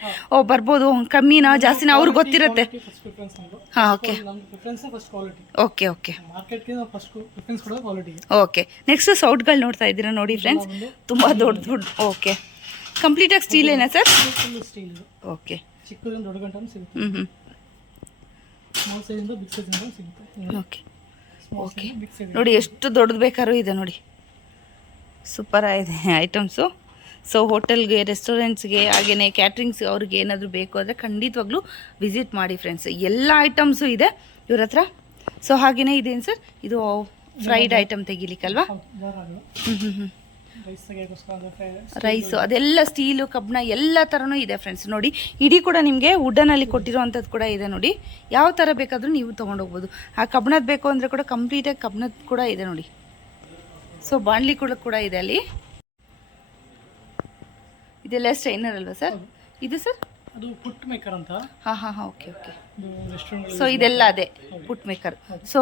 ಬರ್ಬೋದು, ಕಮ್ಮಿನಾ ಜಾಸ್ತಿನಾ ಅವ್ರಿಗೆ ಗೊತ್ತಿರುತ್ತೆ. ಫಸ್ಟ್ ಪ್ರಿಫರೆನ್ಸ್ ನಮ್ಮದು. ಹಾಂ, ಓಕೆ ನಮ್ಮ preference first quality. Okay okay ಮಾರ್ಕೆಟ್ಗೆ ನಾವು ಫಸ್ಟ್ ಪ್ರಿಫರೆನ್ಸ್ ಕೊಡೋದು ಕ್ವಾಲಿಟಿಗೆ. ಓಕೆ, ನೆಕ್ಸ್ಟ್ ಸೌಟ್ಗಳು ನೋಡ್ತಾ ಇದ್ದೀರಾ ನೋಡಿ ಫ್ರೆಂಡ್ಸ್, ತುಂಬ ದೊಡ್ಡ. ಓಕೆ, ಕಂಪ್ಲೀಟಾಗಿ ಸ್ಟೀಲ್ ಏನಾ ಸರ್? ಸ್ಟೀಲ್ ಇದು. ಓಕೆ, ಚಿಕ್ಕದಿಂದ ದೊಡ್ಡ ಗಂಟೆ ಸಿಗುತ್ತೆ. ಸ್ಮಾಲ್ ಸೈಜಿಂದ ಬಿಗ್ ಸೈಜಿಂದ ಸಿಗುತ್ತೆ. ಓಕೆ ಓಕೆ, ನೋಡಿ ಎಷ್ಟು ದೊಡ್ಡದು ಬೇಕಾದ್ರೂ ಇದೆ ನೋಡಿ. ಸೂಪರ್ ಆಗಿದೆ ಐಟಮ್ಸು. ಸೊ ಹೋಟೆಲ್ಗೆ, ರೆಸ್ಟೋರೆಂಟ್ಸ್ಗೆ, ಹಾಗೆಯೇ ಕ್ಯಾಟ್ರಿಂಗ್ಸ್ ಅವ್ರಿಗೆ ಏನಾದರೂ ಬೇಕು ಅಂದರೆ ಖಂಡಿತವಾಗ್ಲೂ ವಿಸಿಟ್ ಮಾಡಿ ಫ್ರೆಂಡ್ಸ್. ಎಲ್ಲ ಐಟಮ್ಸು ಇದೆ ಇವ್ರ ಹತ್ರ. ಸೊ ಹಾಗೆಯೇ ಇದೇನು ಸರ್ ಇದು? ಫ್ರೈಡ್ ಐಟಮ್ ತೆಗಿಲಿಕ್ಕಲ್ವಾ? ರೈಸು ಅದೆಲ್ಲ ಸ್ಟೀಲು, ಕಬ್ಬಣ ಎಲ್ಲ ಥರನೂ ಇದೆ ಫ್ರೆಂಡ್ಸ್. ನೋಡಿ, ಇಡೀ ಕೂಡ ನಿಮಗೆ ವುಡನಲ್ಲಿ ಕೊಟ್ಟಿರೋವಂಥದ್ದು ಕೂಡ ಇದೆ ನೋಡಿ. ಯಾವ ಥರ ಬೇಕಾದರೂ ನೀವು ತೊಗೊಂಡೋಗ್ಬೋದು. ಆ ಕಬ್ಬಣದ ಬೇಕು ಅಂದರೆ ಕೂಡ ಕಂಪ್ಲೀಟಾಗಿ ಕಬ್ಬಣದ ಕೂಡ ಇದೆ ನೋಡಿ. ಸೊ ಬಾಣಲಿ ಕೂಡ ಇದೆ ಅಲ್ಲಿ. ಇದೆಲ್ಲ ಸ್ಟ್ರೈನರ್ ಅಲ್ವಾ ಸರ್? ಇದು ಸರ್ ಅದು ಪುಟ್ ಮೇಕರ್ ಅಂತ. ಹಾಂ ಓಕೆ ಓಕೆ. ರೆಸ್ಟೋರೆಂಟ್. ಸೊ ಇದೆಲ್ಲ ಅದೇ ಪುಟ್ ಮೇಕರ್. ಸೊ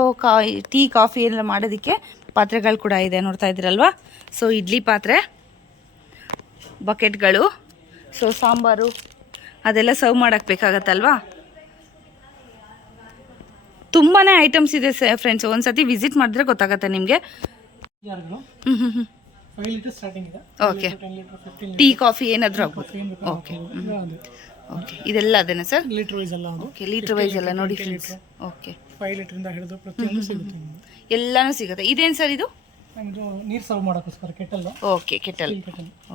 ಟೀ ಕಾಫಿ ಎಲ್ಲ ಮಾಡೋದಕ್ಕೆ ಪಾತ್ರೆಗಳು ಕೂಡ ಇದೆ ನೋಡ್ತಾ ಇದ್ದೀರಲ್ವಾ. ಸೊ ಇಡ್ಲಿ ಪಾತ್ರೆ, ಬಕೆಟ್ಗಳು, ಸೊ ಸಾಂಬಾರು ಅದೆಲ್ಲ ಸರ್ವ್ ಮಾಡೋಕ್ಕೆ ಬೇಕಾಗತ್ತಲ್ವಾ. ತುಂಬಾ ಐಟಮ್ಸ್ ಇದೆ ಫ್ರೆಂಡ್ಸ್. ಒಂದ್ಸತಿ ವಿಸಿಟ್ ಮಾಡಿದ್ರೆ ಗೊತ್ತಾಗತ್ತೆ ನಿಮಗೆ. 5 ಲೀಟರ್ ಸ್ಟಾರ್ಟಿಂಗ್ ಇದೆ. ಓಕೆ, ಟೀ ಕಾಫಿ ಏನಾದರೂ ಆಗ್ಬೋದು. ಓಕೆ ಓಕೆ, ಇದೆಲ್ಲ ಅದೇನಾ ಸರ್? ಲೀಟರ್ ವೈಸ್ ಎಲ್ಲ. ಓಕೆ, ಲೀಟರ್ ವೈಸ್ ಎಲ್ಲ ನೋಡಿ ಫ್ರೆಂಡ್ಸ್. ಓಕೆ, 5 ಲೀಟರಿಂದ ಹಿಡಿದು ಪ್ರತಿಯೊಂದು ಸಿಗುತ್ತೆ. ಎಲ್ಲನೂ ಸಿಗುತ್ತೆ. ಇದೇನು ಸರ್ ಇದು? ಇದು ನೀರು ಸರ್ವ್ ಮಾಡೋಕ್ಕೋಸ್ಕರ kettle. Okay, kettle.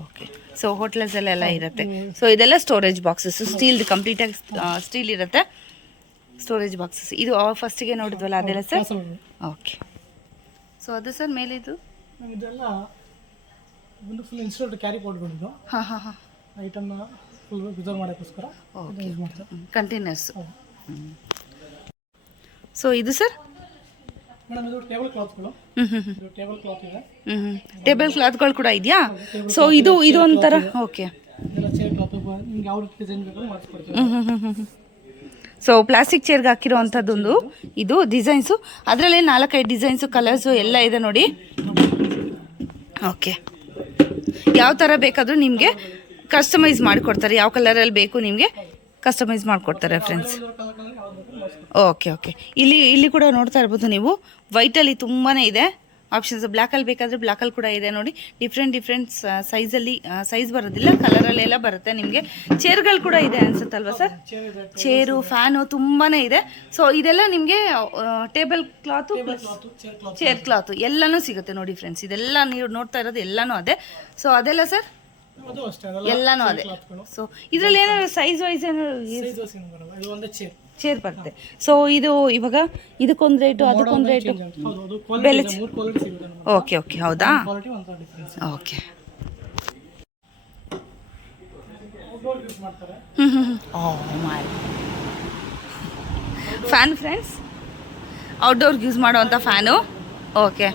Okay, so ಹೋಟ್ಲಲ್ಸಲ್ಲೆಲ್ಲ ಇರುತ್ತೆ. ಸೊ ಇದೆಲ್ಲ ಸ್ಟೋರೇಜ್ ಬಾಕ್ಸಸ್, ಸ್ಟೀಲ್, ಕಂಪ್ಲೀಟಾಗಿ ಸ್ಟೀಲ್ ಇರುತ್ತೆ ಸ್ಟೋರೇಜ್ ಬಾಕ್ಸಸ್. ಇದು ಫಸ್ಟಿಗೆ ನೋಡಿದ್ವಲ್ಲ ಅದೆಲ್ಲ ಸರ್? ಓಕೆ, ಸೊ ಅದು ಸರ್ ಮೇಲಿದು ಇದೆಲ್ಲ ಒಂದು ಫುಲ್ ಇನ್ಸ್ಟೋರ್ಡ್ ಕ್ಯಾರಿ ಪೋರ್ಟ್ಗಳಿದ್ದು. ಹಾಂ ಐಟಮ್ನ ಫುಲ್ ಪ್ರಿಸರ್ವ್ ಮಾಡೋಕ್ಕೋಸ್ಕರ ಯೂಸ್ ಮಾಡ್ತಾರೆ. ಕಂಟೈನರ್ಸ್. ಸೊ ಇದು ಸರ್? ಮೇಡಮ್ ಇದು ಟೇಬಲ್ ಕ್ಲಾತ್ಗಳು. ಟೇಬಲ್ ಕ್ಲಾತ್ ಇದೆ. ಟೇಬಲ್ ಕ್ಲಾತ್ಗಳು ಕೂಡ ಇದೆಯಾ? ಸೊ ಇದು ಒಂಥರ. ಓಕೆ, ಇದೆಲ್ಲ ಚೇರ್ ಕ್ಲಾತ್. ನಿಮ್ಗೆ ಯಾವ ರೀತಿ ಡಿಸೈನ್ ಬೇಕು ಮಾಡಿಸ್ಕೊಡ್ತೀವಿ. ಸೊ ಪ್ಲಾಸ್ಟಿಕ್ ಚೇರ್ಗೆ ಹಾಕಿರೋ ಅಂಥದ್ದೊಂದು ಇದು ಡಿಸೈನ್ಸು. ಅದರಲ್ಲೇ 4-5 ಡಿಸೈನ್ಸು, ಕಲರ್ಸು ಎಲ್ಲ ಇದೆ ನೋಡಿ. ಓಕೆ, ಯಾವ ಥರ ಬೇಕಾದರೂ ನಿಮಗೆ ಕಸ್ಟಮೈಸ್ ಮಾಡಿಕೊಡ್ತಾರೆ. ಯಾವ ಕಲರಲ್ಲಿ ಬೇಕು ನಿಮಗೆ ಕಸ್ಟಮೈಸ್ ಮಾಡಿಕೊಡ್ತಾರೆ ಫ್ರೆಂಡ್ಸ್. ಓಕೆ ಓಕೆ, ಇಲ್ಲಿ ಕೂಡ ನೋಡ್ತಾ ಇರ್ಬೋದು ನೀವು. ವೈಟಲ್ಲಿ ತುಂಬಾ ಇದೆ ಆಪ್ಷನ್ಸ್. ಬ್ಲ್ಯಾಕಲ್ಲಿ ಬೇಕಾದರೆ ಬ್ಲ್ಯಾಕಲ್ಲಿ ಕೂಡ ಇದೆ ನೋಡಿ. ಡಿಫ್ರೆಂಟ್ ಸೈಜಲ್ಲಿ, ಸೈಜ್ ಬರೋದಿಲ್ಲ, ಕಲರಲ್ಲೆಲ್ಲ ಬರುತ್ತೆ ನಿಮಗೆ. ಚೇರ್ಗಳು ಕೂಡ ಇದೆ ಅನ್ಸುತ್ತಲ್ವಾ ಸರ್? ಚೇರು, ಫ್ಯಾನು ತುಂಬಾ ಇದೆ. ಸೊ ಇದೆಲ್ಲ ನಿಮಗೆ ಟೇಬಲ್ ಕ್ಲಾತು, ಚೇರ್ ಕ್ಲಾತು ಎಲ್ಲನೂ ಸಿಗುತ್ತೆ ನೋಡಿ ಫ್ರೆಂಡ್ಸ್. ಇದೆಲ್ಲ ನೀವು ನೋಡ್ತಾ ಇರೋದು ಎಲ್ಲನೂ ಅದೇ. ಸೊ ಅದೆಲ್ಲ ಸರ್ ಅದು ಅಷ್ಟೇ, ಎಲ್ಲನೂ ಅದೇ. ಸೊ ಇದರಲ್ಲಿ ಏನಾದ್ರು ಸೈಜ್ ವೈಸ್ ಏನಾದ್ರು? ಇದು ಒಂದೇ ಚೇರ್. ಚೇರ್ ಬರುತ್ತೆ. ಸೊ ಇದು ಇವಾಗ ಇದಕ್ಕೊಂದು ರೇಟು ಅದಕ್ಕೊಂದು ರೇಟು ಬೆಲೆ. ಓಕೆ ಓಕೆ, ಹೌದಾ? ಓಕೆ. ಫ್ಯಾನ್ ಫ್ರೆಂಡ್ಸ್, ಔಟ್ಡೋರ್ಗೆ ಯೂಸ್ ಮಾಡುವಂಥ ಫ್ಯಾನು. ಓಕೆ.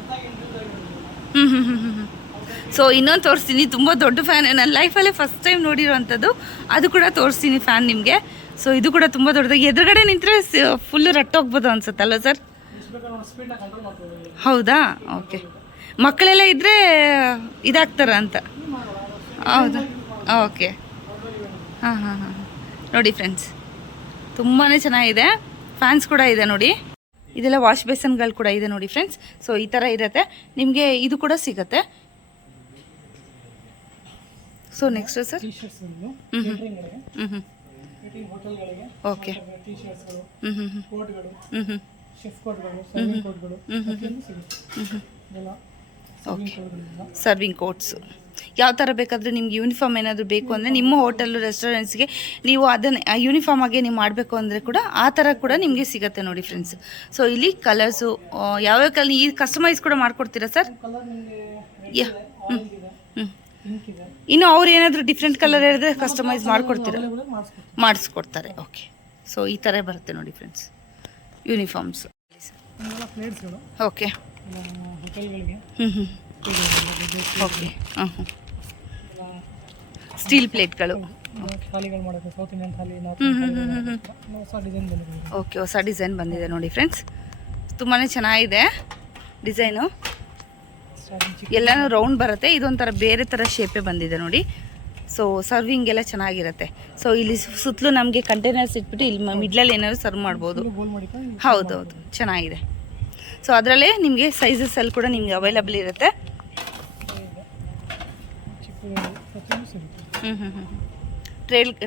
ಸೊ ಇನ್ನೊಂದು ತೋರಿಸ್ತೀನಿ, ತುಂಬ ದೊಡ್ಡ ಫ್ಯಾನ್, ನನ್ನ ಲೈಫಲ್ಲೇ ಫಸ್ಟ್ ಟೈಮ್ ನೋಡಿರೋವಂಥದ್ದು. ಅದು ಕೂಡ ತೋರಿಸ್ತೀನಿ ಫ್ಯಾನ್ ನಿಮಗೆ. ಸೊ ಇದು ಕೂಡ ತುಂಬ ದೊಡ್ಡದಾಗಿ, ಎದುರುಗಡೆ ನಿಂತರೆ ಫುಲ್ಲು ರಟ್ಟೋಗ್ಬೋದು ಅನ್ಸುತ್ತಲ್ವ ಸರ್? ಹೌದಾ? ಓಕೆ. ಮಕ್ಕಳೆಲ್ಲ ಇದ್ದರೆ ಇದಾಗ್ತಾರ ಅಂತ. ಹೌದಾ? ಓಕೆ. ಹಾಂ ಹಾಂ ಹಾಂ, ನೋಡಿ ಫ್ರೆಂಡ್ಸ್, ತುಂಬಾ ಚೆನ್ನಾಗಿದೆ. ಫ್ಯಾನ್ಸ್ ಕೂಡ ಇದೆ ನೋಡಿ. ಇದೆಲ್ಲ ವಾಶ್ ಬೇಸನ್ಗಳು ಕೂಡ ಇದೆ ನೋಡಿ ಫ್ರೆಂಡ್ಸ್. ಸೊ ಈ ಥರ ಇರುತ್ತೆ ನಿಮಗೆ. ಇದು ಕೂಡ ಸಿಗುತ್ತೆ. So next sir? Okay. Serving coats ಯಾವ ಥರ ಬೇಕಾದರೆ ನಿಮ್ಗೆ ಯೂನಿಫಾರ್ಮ್ ಏನಾದರೂ ಬೇಕು ಅಂದರೆ ನಿಮ್ಮ ಹೋಟೆಲ್ ರೆಸ್ಟೋರೆಂಟ್ಸ್ಗೆ ನೀವು ಅದನ್ನು ಯೂನಿಫಾರ್ಮ್ ಆಗಿ ನೀವು ಮಾಡಬೇಕು ಅಂದರೆ ಕೂಡ ಆ ಥರ ಕೂಡ ನಿಮಗೆ ಸಿಗುತ್ತೆ ನೋಡಿ ಫ್ರೆಂಡ್ಸ್. ಸೊ ಇಲ್ಲಿ ಕಲರ್ಸು ಯಾವ್ಯಾವ ಕಲರ್ ಈ ಕಸ್ಟಮೈಸ್ ಕೂಡ ಮಾಡಿಕೊಡ್ತೀರಾ ಸರ್? ಇನ್ನು ಅವ್ರು ಏನಾದರೂ ಡಿಫ್ರೆಂಟ್ ಕಲರ್ ಹೇಳಿದ್ರೆ ಕಸ್ಟಮೈಸ್ ಮಾಡಿಕೊಡ್ತೀರಾ? ಮಾಡಿಸ್ಕೊಡ್ತಾರೆ. ಓಕೆ. ಸೊ ಈ ಥರ ಬರುತ್ತೆ ನೋಡಿ ಫ್ರೆಂಡ್ಸ್ ಯೂನಿಫಾರ್ಮ್ಸ್. ಓಕೆ. ಓಕೆ. ಹಾಂ ಹಾಂ. ಸ್ಟೀಲ್ ಪ್ಲೇಟ್ಗಳು. ಓಕೆ, ಹೊಸ ಡಿಸೈನ್ ಬಂದಿದೆ ನೋಡಿ ಫ್ರೆಂಡ್ಸ್. ತುಂಬಾ ಚೆನ್ನಾಗಿದೆ ಡಿಸೈನು. ಎಲ್ಲನೂ ರೌಂಡ್ ಬರುತ್ತೆ. ಇದೊಂಥರ ಬೇರೆ ಥರ ಶೇಪೇ ಬಂದಿದೆ ನೋಡಿ. ಸೊ ಸರ್ವಿಂಗ್ ಎಲ್ಲ ಚೆನ್ನಾಗಿರುತ್ತೆ. ಸೊ ಇಲ್ಲಿ ಸುತ್ತಲೂ ನಮಗೆ ಕಂಟೈನರ್ಸ್ ಇಟ್ಬಿಟ್ಟು ಇಲ್ಲಿ ಮಿಡ್ಲಲ್ಲಿ ಏನಾದ್ರು ಸರ್ವ್ ಮಾಡ್ಬೋದು. ಹೌದೌದು, ಚೆನ್ನಾಗಿದೆ. ಸೊ ಅದರಲ್ಲೇ ನಿಮಗೆ ಸೈಜಸ್ಸಲ್ಲಿ ಕೂಡ ನಿಮಗೆ ಅವೈಲಬಲ್ ಇರುತ್ತೆ.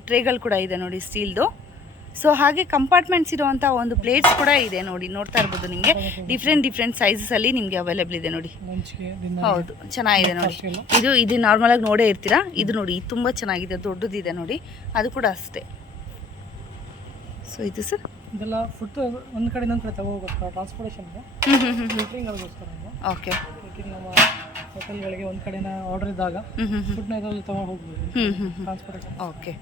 ಟ್ರೇಗಳು ಕೂಡ ಇದೆ ನೋಡಿ ಸ್ಟೀಲ್ದು. ಸೊ ಹಾಗೆ ಕಂಪಾರ್ಟ್ಮೆಂಟ್ಸ್ ಇರುವಂಥ ಒಂದು ಪ್ಲೇಟ್ಸ್ ಕೂಡ ಇದೆ ನೋಡಿ, ನೋಡ್ತಾ ಇರ್ಬೋದು ನಿಮಗೆ. ಡಿಫ್ರೆಂಟ್ ಸೈಜಸಲ್ಲಿ ನಿಮಗೆ ಅವೈಲಬಲ್ ಇದೆ ನೋಡಿ. ಹೌದು, ಚೆನ್ನಾಗಿದೆ ನೋಡಿ. ಇದು ನಾರ್ಮಲಾಗಿ ನೋಡೇ ಇರ್ತೀರಾ. ಇದು ನೋಡಿ ತುಂಬ ಚೆನ್ನಾಗಿದೆ, ದೊಡ್ಡದಿದೆ ನೋಡಿ. ಅದು ಕೂಡ ಅಷ್ಟೇ. ಸೊ ಇದು ಸರ್ ಇದೆಲ್ಲ ಫುಡ್ ಒಂದು ಕಡೆ ಇನ್ನೊಂದು ಕಡೆ ತಗೋಗೋಸ್ಕರ ಟ್ರಾನ್ಸ್ಪೋರ್ಟೇಷನ್. ಓಕೆ. ನಮ್ಮ ಹೋಟೆಲ್ಗಳಿಗೆ ಒಂದು ಕಡೆನ ಆರ್ಡರ್ ಇದ್ದಾಗ ಫುಡ್ನ ಇದರಲ್ಲಿ ತಗೊಂಡು ಹೋಗ್ಬೋದು. ಟ್ರಾನ್ಸ್ಪೋರ್ಟೇಷನ್. Okay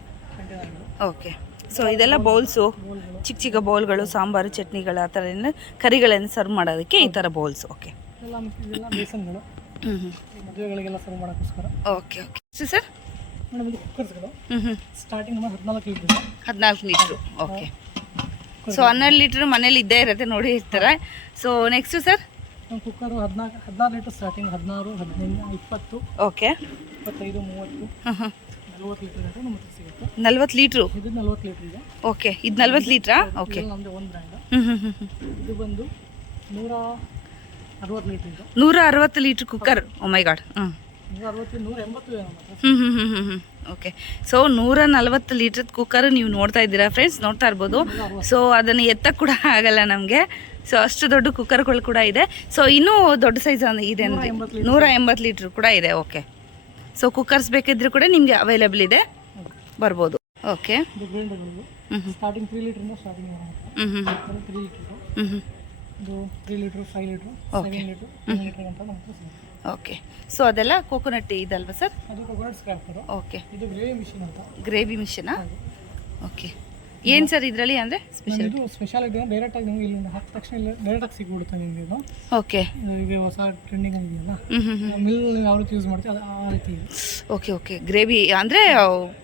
okay. ಸೊ ಇದೆಲ್ಲ ಬೌಲ್ಸು, ಚಿಕ್ಕ ಚಿಕ್ಕ ಬೌಲ್ಗಳು, ಸಾಂಬಾರು ಚಟ್ನಿಗಳು ಆ ಥರ ಕರಿಗಳನ್ನು ಸರ್ವ್ ಮಾಡೋದಕ್ಕೆ ಈ ಥರ ಬೌಲ್ಸ್. ಓಕೆ. ಇದೆಲ್ಲ ಬೇಸನ್ಗಳು ಮದುವೆಗಳಿಗೆಲ್ಲ ಸರ್ವ್ ಮಾಡೋಕ್ಕೋಸ್ಕರ. Okay okay. ಸರ್ ಮೇಡಮ್ ಇದು ಕುಕ್ಕರ್ಸ್ಗಳು. Starting 14 litre. 14 litre. Okay. So 12 litre ಮನೇಲಿ ಇದ್ದೇ ಇರುತ್ತೆ ನೋಡಿ ಇರ್ತಾರೆ. So next sir? Cooker 16 litre starting. 16, 15, 20. Okay. 25, 30, 40 litre ಗಂಟೆ ನಮ್ಮ ಹತ್ರ ಸಿಗುತ್ತೆ. 40 ಲೀಟ್ರು? ಇದು 40 ಲೀಟ್ರ್ ಇದೆ. ಓಕೆ. ಇದು 40 ಲೀಟ್ರಾ? ಓಕೆ. ನಮ್ಮದು ಒಂದು ಬ್ರ್ಯಾಂಡ್. ಇದು ಬಂದು 160 ಲೀಟ್ರ್ ಇದೆ. 160 ಲೀಟ್ರ್ ಕುಕ್ಕರ್. ಓ ಮೈ ಗಾಡ್. 160, 180 ಇದೆ ನಮ್ಮ ಹತ್ರ. ಓಕೆ. ಸೊ 140 ಲೀಟ್ರ್ ಕುಕ್ಕರ್ ನೀವು ನೋಡ್ತಾ ಇದ್ದೀರಾ ಫ್ರೆಂಡ್ಸ್, ನೋಡ್ತಾ ಇರ್ಬೋದು. ಸೊ ಅದನ್ನು ಎತ್ತಕ್ಕೆ ಕೂಡ ಆಗಲ್ಲ ನಮಗೆ. ಸೊ ಅಷ್ಟು ದೊಡ್ಡ ಕುಕ್ಕರ್ಗಳು ಕೂಡ ಇದೆ. ಸೊ ಇನ್ನೂ ದೊಡ್ಡ ಸೈಜ್ ಇದೆ ಅಂದರೆ 180 ಲೀಟ್ರ್ ಕೂಡ ಇದೆ. ಓಕೆ. ಸೊ ಕುಕ್ಕರ್ಸ್ ಬೇಕಿದ್ರೂ ಕೂಡ ನಿಮಗೆ ಅವೈಲೇಬಲ್ ಇದೆ, ಬರ್ಬೋದು. ಓಕೆ. ಸ್ಟಾರ್ಟಿಂಗ್ 3 ಲೀಟ್ರಿಂದ ಸ್ಟಾರ್ಟಿಂಗ್ 3 ಲೀಟ್ರ್. ಇದು 3 ಲೀಟ್ರ್, 5 ಲೀಟ್ರ್, 7 ಲೀಟ್ರ್, 10 ಲೀಟ್ರ್ ಅಂತ ನಮ್ಮ ಹತ್ರ ಸಿಗುತ್ತೆ. ಓಕೆ. ಸೊ ಅದೆಲ್ಲ ಕೋಕೋನಟ್ ಇದಲ್ವಾ ಸರ್? ಅದು ಕೋಕೋನಟ್ ಸ್ಕ್ರಾಪರ್. ಓಕೆ. ಇದು ಗ್ರೇವಿ ಮಿಷಿನ್ ಅಂತ. ಗ್ರೇವಿ ಮಿಷಿನಾ? ಓಕೆ. ಏನು ಸರ್ ಇದರಲ್ಲಿ ಅಂದರೆ ಇದು ಸ್ಪೆಷಾಲಿಟಿ ಡೈರೆಕ್ಟಾಗಿ ನಿಮಗೆ ಇಲ್ಲಿಂದ ಹಾಕಿದ ತಕ್ಷಣ ಇಲ್ಲ ಡೈರೆಕ್ಟಾಗಿ ಸಿಗ್ಬಿಡುತ್ತೆ ನಿಮಗೆ ಇದು. ಓಕೆ. ಈಗ ಹೊಸ ಟ್ರೆಂಡಿಂಗ್ ಇದೆಯಲ್ಲ, ಮಿಲ್ ಯಾವ ರೀತಿ ಯೂಸ್ ಮಾಡ್ತೀವಿ ಅದು ಆ ರೀತಿ ಇದೆ. Okay okay. ಗ್ರೇವಿ ಅಂದರೆ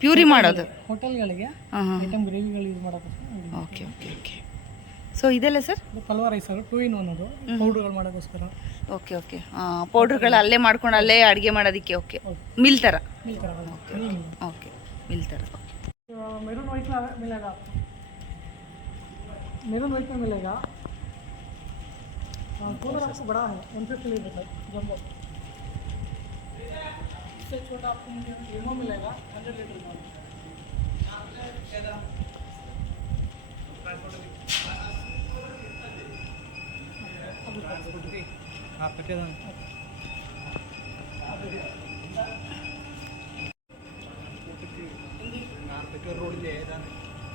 ಪ್ಯೂರಿ ಮಾಡೋದು ಹೋಟೆಲ್ಗಳಿಗೆ ಐಟಮ್ ಗ್ರೇವಿಗಳು ಯೂಸ್ ಮಾಡೋಕ್ಕೋಸ್ಕರ. Okay okay okay. ಸೊ ಇದೆಲ್ಲ ಸರ್? ಪಲ್ವ ರೈಸರು 2 in 1 ಅದು ಪೌಡ್ರುಗಳು ಮಾಡೋಕ್ಕೋಸ್ಕರ. Okay okay. ಪೌಡ್ರುಗಳು ಅಲ್ಲೇ ಮಾಡ್ಕೊಂಡು ಅಲ್ಲೇ ಅಡುಗೆ ಮಾಡೋದಕ್ಕೆ. ಓಕೆ. ಮಿಲ್ ಥರ. ಓಕೆ, ಮಿಲ್ ಥರ. मेरून वाइट में मिलेगा, मेरून वाइट में मिलेगा. कूलर आपको बड़ा है 150 लीटर का जम्बो. इससे छोटा आपको लिमो मिलेगा 100 लीटर का. आप कटे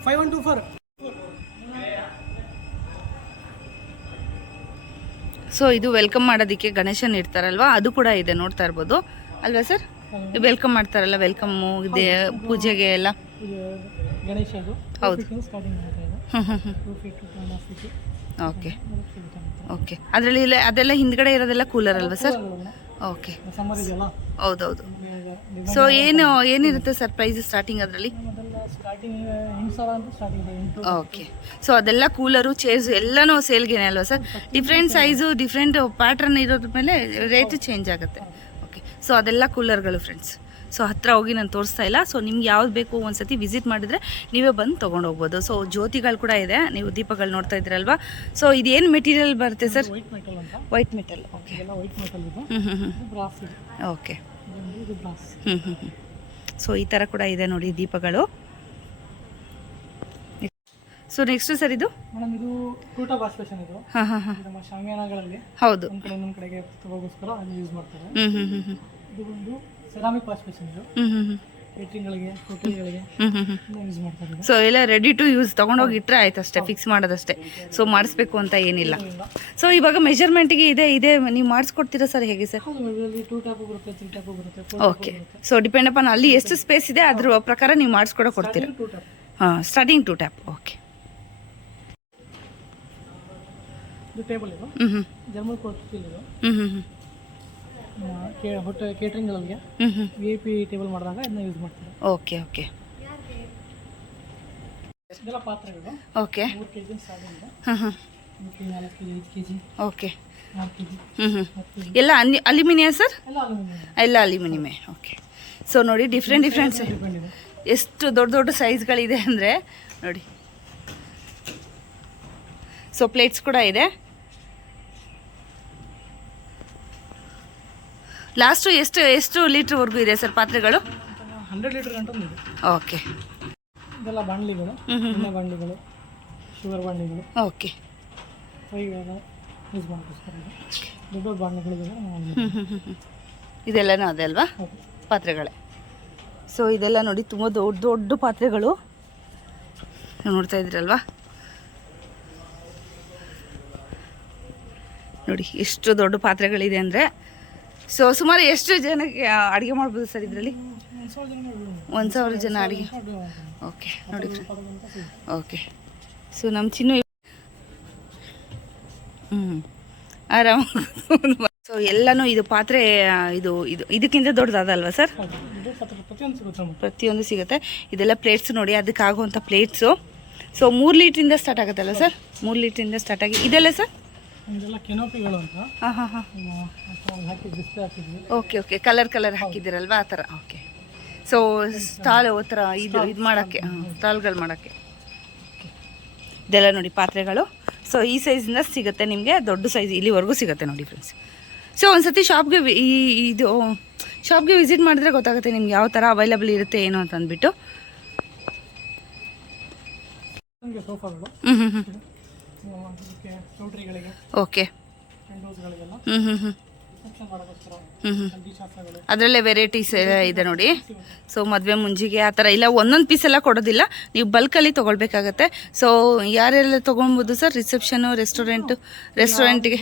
5124 ಸೊ ಇದು ವೆಲ್ಕಮ್ ಮಾಡೋದಕ್ಕೆ ಗಣೇಶನ್ ಇಡ್ತಾರಲ್ವಾ, ಅದು ಕೂಡ ಇದೆ, ನೋಡ್ತಾ ಇರ್ಬೋದು ಅಲ್ವಾ ಸರ್? ವೆಲ್ಕಮ್ ಮಾಡ್ತಾರಲ್ಲ, ವೆಲ್ಕಮ್ಮು ಇದೆ ಪೂಜೆಗೆ ಎಲ್ಲ. ಗಣೇಶದು ಹೌದು. ಸ್ಟಾರ್ಟಿಂಗ್ ಮಾಡ್ತಾ ಇದೆ. 2 feet to 2.5 feet. Okay okay. ಅದರಲ್ಲಿ ಇಲ್ಲ ಅದೆಲ್ಲ ಹಿಂದ್ಗಡೆ ಇರೋದೆಲ್ಲ ಕೂಲರ್ ಅಲ್ವಾ ಸರ್? ಓಕೆ, ಸಮ್ಮರ್ ಇದೆಯಲ್ಲ, ಹೌದೌದು. ಸೊ ಏನಿರುತ್ತೆ ಸರ್ ಪ್ರೈಸ್ ಸ್ಟಾರ್ಟಿಂಗ್ ಅದರಲ್ಲಿ? ಸ್ಟಾರ್ಟಿಂಗ್ 8,000 ಅಂತ ಸ್ಟಾರ್ಟಿಂಗ್ ಇದೆ. ಓಕೆ. ಸೊ ಅದೆಲ್ಲ ಕೂಲರು, ಚೇರ್ಸ್ ಎಲ್ಲನೂ ಸೇಲ್ಗೇನೆ ಅಲ್ವಾ sir? Different size, different pattern ಇರೋದ್ರ ಮೇಲೆ ರೇಟ್ ಚೇಂಜ್ ಆಗುತ್ತೆ. ಓಕೆ. ಸೊ ಅದೆಲ್ಲ ಕೂಲರ್ಗಳು ಫ್ರೆಂಡ್ಸ್. ಸೊ ಹತ್ತಿರ ಹೋಗಿ ನಾನು ತೋರಿಸ್ತಾ ಇಲ್ಲ. ಸೊ ನಿಮ್ಗೆ ಯಾವ್ದು ಬೇಕು ಒಂದ್ಸತಿ ವಿಸಿಟ್ ಮಾಡಿದರೆ ನೀವೇ ಬಂದು ತೊಗೊಂಡು ಹೋಗ್ಬೋದು. ಸೊ ಜ್ಯೋತಿಗಳು ಕೂಡ ಇದೆ, ನೀವು ದೀಪಗಳು ನೋಡ್ತಾ ಇದ್ದೀರಲ್ವಾ. ಸೊ ಇದೇನು ಮೆಟೀರಿಯಲ್ ಬರುತ್ತೆ ಸರ್? ವೈಟ್ ಮೆಟಲ್ ಅಂತ. White metal. ಓಕೆ. ಇದೆಲ್ಲ ವೈಟ್ ಮೆಟಲ್ ಇದು. ಬ್ರಾಸ್ ಇದೆ. ಓಕೆ. ಇದು ಬ್ರಾಸ್. ಸೊ ಈ ಥರ ಕೂಡ ಇದೆ ನೋಡಿ ದೀಪಗಳು. ಸೊ ನೆಕ್ಸ್ಟ್ ಸರ್ ಇದು ಮೇಡಮ್ ಇದು ಟೂಟಾ ವಾಶ್ ಬೇಸಿನ್ ಇದು. ನಮ್ಮ ಶಾಮಿಯಾನಗಳಲ್ಲಿ ಹೌದು. ಒಂದು ಕಡೆ ಇನ್ನೊಂದು ಕಡೆಗೆ ತಗೋಗೋಸ್ಕರ ಅದನ್ನು ಯೂಸ್ ಮಾಡ್ತಾರೆ. ಇದು ಒಂದು ಸೆರಾಮಿಕ್ ವಾಶ್ ಬೇಸಿನ್ ಇದು. ಕೇಟ್ರಿಂಗ್ಗಳಿಗೆ, ಹೋಟೆಲ್ಗಳಿಗೆ ಯೂಸ್ ಮಾಡ್ತಾರೆ. ಸೊ ಎಲ್ಲ ರೆಡಿ ಟು ಯೂಸ್ ತೊಗೊಂಡೋಗಿ ಇಟ್ಟರೆ ಆಯ್ತು ಅಷ್ಟೇ, ಫಿಕ್ಸ್ ಮಾಡೋದಷ್ಟೇ. ಸೊ ಮಾಡಿಸ್ಬೇಕು ಅಂತ ಏನಿಲ್ಲ. ಸೊ ಇವಾಗ ಮೆಜರ್ಮೆಂಟ್ಗೆ ಇದೆ ನೀವು ಮಾಡಿಸ್ಕೊಡ್ತೀರಾ ಸರ್, ಹೇಗೆ ಸರ್? 2 ಟ್ಯಾಪ್ ಬರುತ್ತೆ, 3 ಟ್ಯಾಪ್ ಬರುತ್ತೆ. ಓಕೆ. ಸೊ ಡಿಪೆಂಡ್ ಅಪಾನ್ ಅಲ್ಲಿ ಎಷ್ಟು ಸ್ಪೇಸ್ ಇದೆ ಅದ್ರ ಪ್ರಕಾರ ನೀವು ಮಾಡಿಸ್ಕೊಡೋ ಕೊಡ್ತೀರಾ? 2 ಟ್ಯಾಪ್. ಹಾಂ, ಸ್ಟಾರ್ಟಿಂಗ್ 2 ಟ್ಯಾಪ್. ಓಕೆ. ಇದು ಟೇಬಲ್ ಇದು. ಜರ್ಮನ್ ಕೋಟ್ ಸ್ಟೀಲ್ ಇದು. ಹೋಟೆಲ್ ಕೇಟ್ರಿಂಗ್ಗಳಿಗೆ VIP ಟೇಬಲ್ ಮಾಡಿದಾಗ ಇದನ್ನ ಯೂಸ್ ಮಾಡ್ತಾರೆ. Okay okay. ಇದೆಲ್ಲ ಪಾತ್ರೆಗಳು. ಓಕೆ. 3 kg ಸ್ಟಾರ್ಟಿಂಗ್ ಇದೆ. 4 kg, 5 kg. ಓಕೆ. 6 kg. ಎಲ್ಲ ಅಲ್ಯೂಮಿನಿಯಾ ಸರ್? ಎಲ್ಲ ಅಲ್ಯೂಮಿನಿಯಂ. ಎಲ್ಲ ಅಲ್ಯೂಮಿನಿಯಮೇ. ಓಕೆ. ಸೊ ನೋಡಿ ಡಿಫ್ರೆಂಟ್ ಡಿಪೆಂಡ್ ಇದೆ. ಎಷ್ಟು ದೊಡ್ಡ ದೊಡ್ಡ ಸೈಜ್ಗಳಿದೆ ಅಂದರೆ ನೋಡಿ. ಸೊ ಪ್ಲೇಟ್ಸ್ ಕೂಡ ಇದೆ. ಲಾಸ್ಟು ಎಷ್ಟು ಲೀಟ್ರ್ವರೆಗೂ ಇದೆ ಸರ್ ಪಾತ್ರೆಗಳು? 100 ಲೀಟರ್ ಗಂಟು ಇದೆ. ಓಕೆ. ಇದೆಲ್ಲ ಬಾಣಲಿಗಳು, ಎಣ್ಣೆ ಬಾಣಲಿಗಳು, ಶುಗರ್ ಬಾಣಲಿಗಳು. ಓಕೆ. ಇವೆಲ್ಲ ಯೂಸ್ ಮಾಡೋಕ್ಕೋಸ್ಕರ ದೊಡ್ಡ ಬಾಣಲಿಗಳಿಗೆಲ್ಲ ಇದೆಲ್ಲನೂ ಅದೇ ಅಲ್ವಾ ಪಾತ್ರೆಗಳೇ? ಸೊ ಇದೆಲ್ಲ ನೋಡಿ ತುಂಬ ದೊಡ್ಡ ದೊಡ್ಡ ಪಾತ್ರೆಗಳು ನೋಡ್ತಾ ಇದ್ದೀರಲ್ವಾ. ನೋಡಿ ಎಷ್ಟು ದೊಡ್ಡ ಪಾತ್ರೆಗಳಿದೆ ಅಂದರೆ. ಸೊ ಸುಮಾರು ಎಷ್ಟು ಜನಕ್ಕೆ ಅಡುಗೆ ಮಾಡ್ಬೋದು ಸರ್ ಇದರಲ್ಲಿ? 1,000 ಜನ ಅಡುಗೆ. ಓಕೆ ನೋಡಿ. ಓಕೆ. ಸೊ ನಮ್ಮ ಚಿನ್ನು ಆರಾಮ. ಸೊ ಎಲ್ಲನೂ ಇದು ಪಾತ್ರೆ ಇದಕ್ಕಿಂತ ದೊಡ್ಡದಲ್ವಾ ಸರ್? ಪ್ರತಿಯೊಂದು ಸಿಗುತ್ತೆ. ಇದೆಲ್ಲ ಪ್ಲೇಟ್ಸ್ ನೋಡಿ, ಅದಕ್ಕಾಗುವಂಥ ಪ್ಲೇಟ್ಸು. ಸೊ 3 ಲೀಟ್ರಿಂದ ಸ್ಟಾರ್ಟ್ ಆಗುತ್ತಲ್ಲ ಸರ್? 3 ಲೀಟ್ರಿಂದ ಸ್ಟಾರ್ಟ್ ಆಗಿ ಇದೆಲ್ಲ ಸರ್? ಇದೆಲ್ಲ ಕೆನೋಪಿಗಳು ಅಂತ. ಹಾಂ. ಹಾಕಿ ಡಿಸ್ಪ್ಲೇ ಹಾಕಿದ್ವಿ. ಓಕೆ. ಕಲರ್ ಹಾಕಿದ್ದೀರಲ್ವಾ ಆ ಥರ. ಓಕೆ. ಸೊ ಸ್ಟಾಲ್ ಆ ಥರ ಇದು ಮಾಡೋಕ್ಕೆ, ಸ್ಟಾಲ್ಗಳು ಮಾಡೋಕ್ಕೆ ಇದೆಲ್ಲ ನೋಡಿ ಪಾತ್ರೆಗಳು. ಸೊ ಈ ಸೈಜಿಂದ ಸಿಗುತ್ತೆ ನಿಮಗೆ, ದೊಡ್ಡ ಸೈಜ್ ಇಲ್ಲಿವರೆಗೂ ಸಿಗುತ್ತೆ ನೋಡಿ ಫ್ರೆಂಡ್ಸ್. ಸೊ ಒಂದ್ಸತಿ ಶಾಪ್ಗೆ ವಿಸಿಟ್ ಮಾಡಿದ್ರೆ ಗೊತ್ತಾಗುತ್ತೆ ನಿಮ್ಗೆ ಯಾವ ಥರ ಅವೈಲಬಲ್ ಇರುತ್ತೆ ಏನು ಅಂತ ಅಂದ್ಬಿಟ್ಟು. ಸೋಫಾಗಳು, ಚೌಟ್ರಿಗಳಿಗೆ, ಓಕೆ. ವಿಂಡೋಸ್ಗಳಿಗೆಲ್ಲ ಅದರಲ್ಲೇ ವೆರೈಟೀಸ್ ಇದೆ ನೋಡಿ. ಸೊ ಮದುವೆ ಮುಂಜಿಗೆ ಆ ಥರ ಇಲ್ಲ, ಒಂದೊಂದು ಪೀಸ್ ಎಲ್ಲ ಕೊಡೋದಿಲ್ಲ, ನೀವು ಬಲ್ಕಲ್ಲಿ ತೊಗೊಳ್ಬೇಕಾಗತ್ತೆ. ಸೊ ಯಾರೆಲ್ಲ ತೊಗೊಬೋದು ಸರ್? ರಿಸೆಪ್ಷನು, ರೆಸ್ಟೋರೆಂಟ್ಗೆ,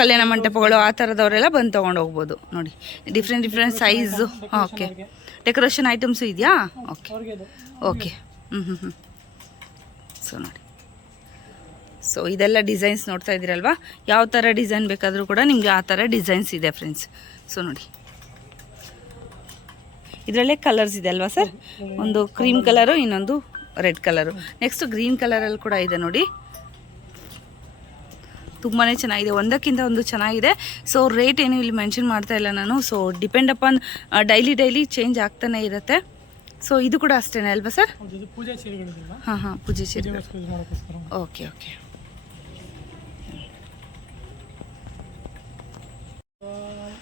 ಕಲ್ಯಾಣ ಮಂಟಪಗಳು ಆ ಥರದವರೆಲ್ಲ ಬಂದು ತೊಗೊಂಡು ಹೋಗ್ಬೋದು ನೋಡಿ. Different size. Okay. Decoration items ಇದೆಯಾ? ಓಕೆ. ಸೊ ನೋಡಿ. ಸೊ ಇದೆಲ್ಲ ಡಿಸೈನ್ಸ್ ನೋಡ್ತಾ ಇದ್ದೀರಲ್ವಾ, ಯಾವ ಥರ ಡಿಸೈನ್ ಬೇಕಾದರೂ ಕೂಡ ನಿಮಗೆ ಆ ಥರ ಡಿಸೈನ್ಸ್ ಇದೆ ಫ್ರೆಂಡ್ಸ್. ಸೊ ನೋಡಿ ಇದರಲ್ಲೇ ಕಲರ್ಸ್ ಇದೆ ಅಲ್ವಾ ಸರ್? ಒಂದು ಕ್ರೀಮ್ ಕಲರು, ಇನ್ನೊಂದು ರೆಡ್ ಕಲರು, ನೆಕ್ಸ್ಟ್ ಗ್ರೀನ್ ಕಲರಲ್ಲಿ ಕೂಡ ಇದೆ ನೋಡಿ. ತುಂಬಾ ಚೆನ್ನಾಗಿದೆ, ಒಂದಕ್ಕಿಂತ ಒಂದು ಚೆನ್ನಾಗಿದೆ. ಸೊ ರೇಟ್ ಏನು ಇಲ್ಲಿ ಮೆನ್ಷನ್ ಮಾಡ್ತಾ ಇಲ್ಲ ನಾನು. So depend upon daily change ಆಗ್ತಾನೆ ಇರುತ್ತೆ. ಸೊ ಇದು ಕೂಡ ಅಷ್ಟೇನೆ ಅಲ್ವಾ ಸರ್? ಪೂಜೆ ಚೇರುಗಳಿದೆ. ಹಾಂ, ಪೂಜೆ ಚೇರು. ಓಕೆ.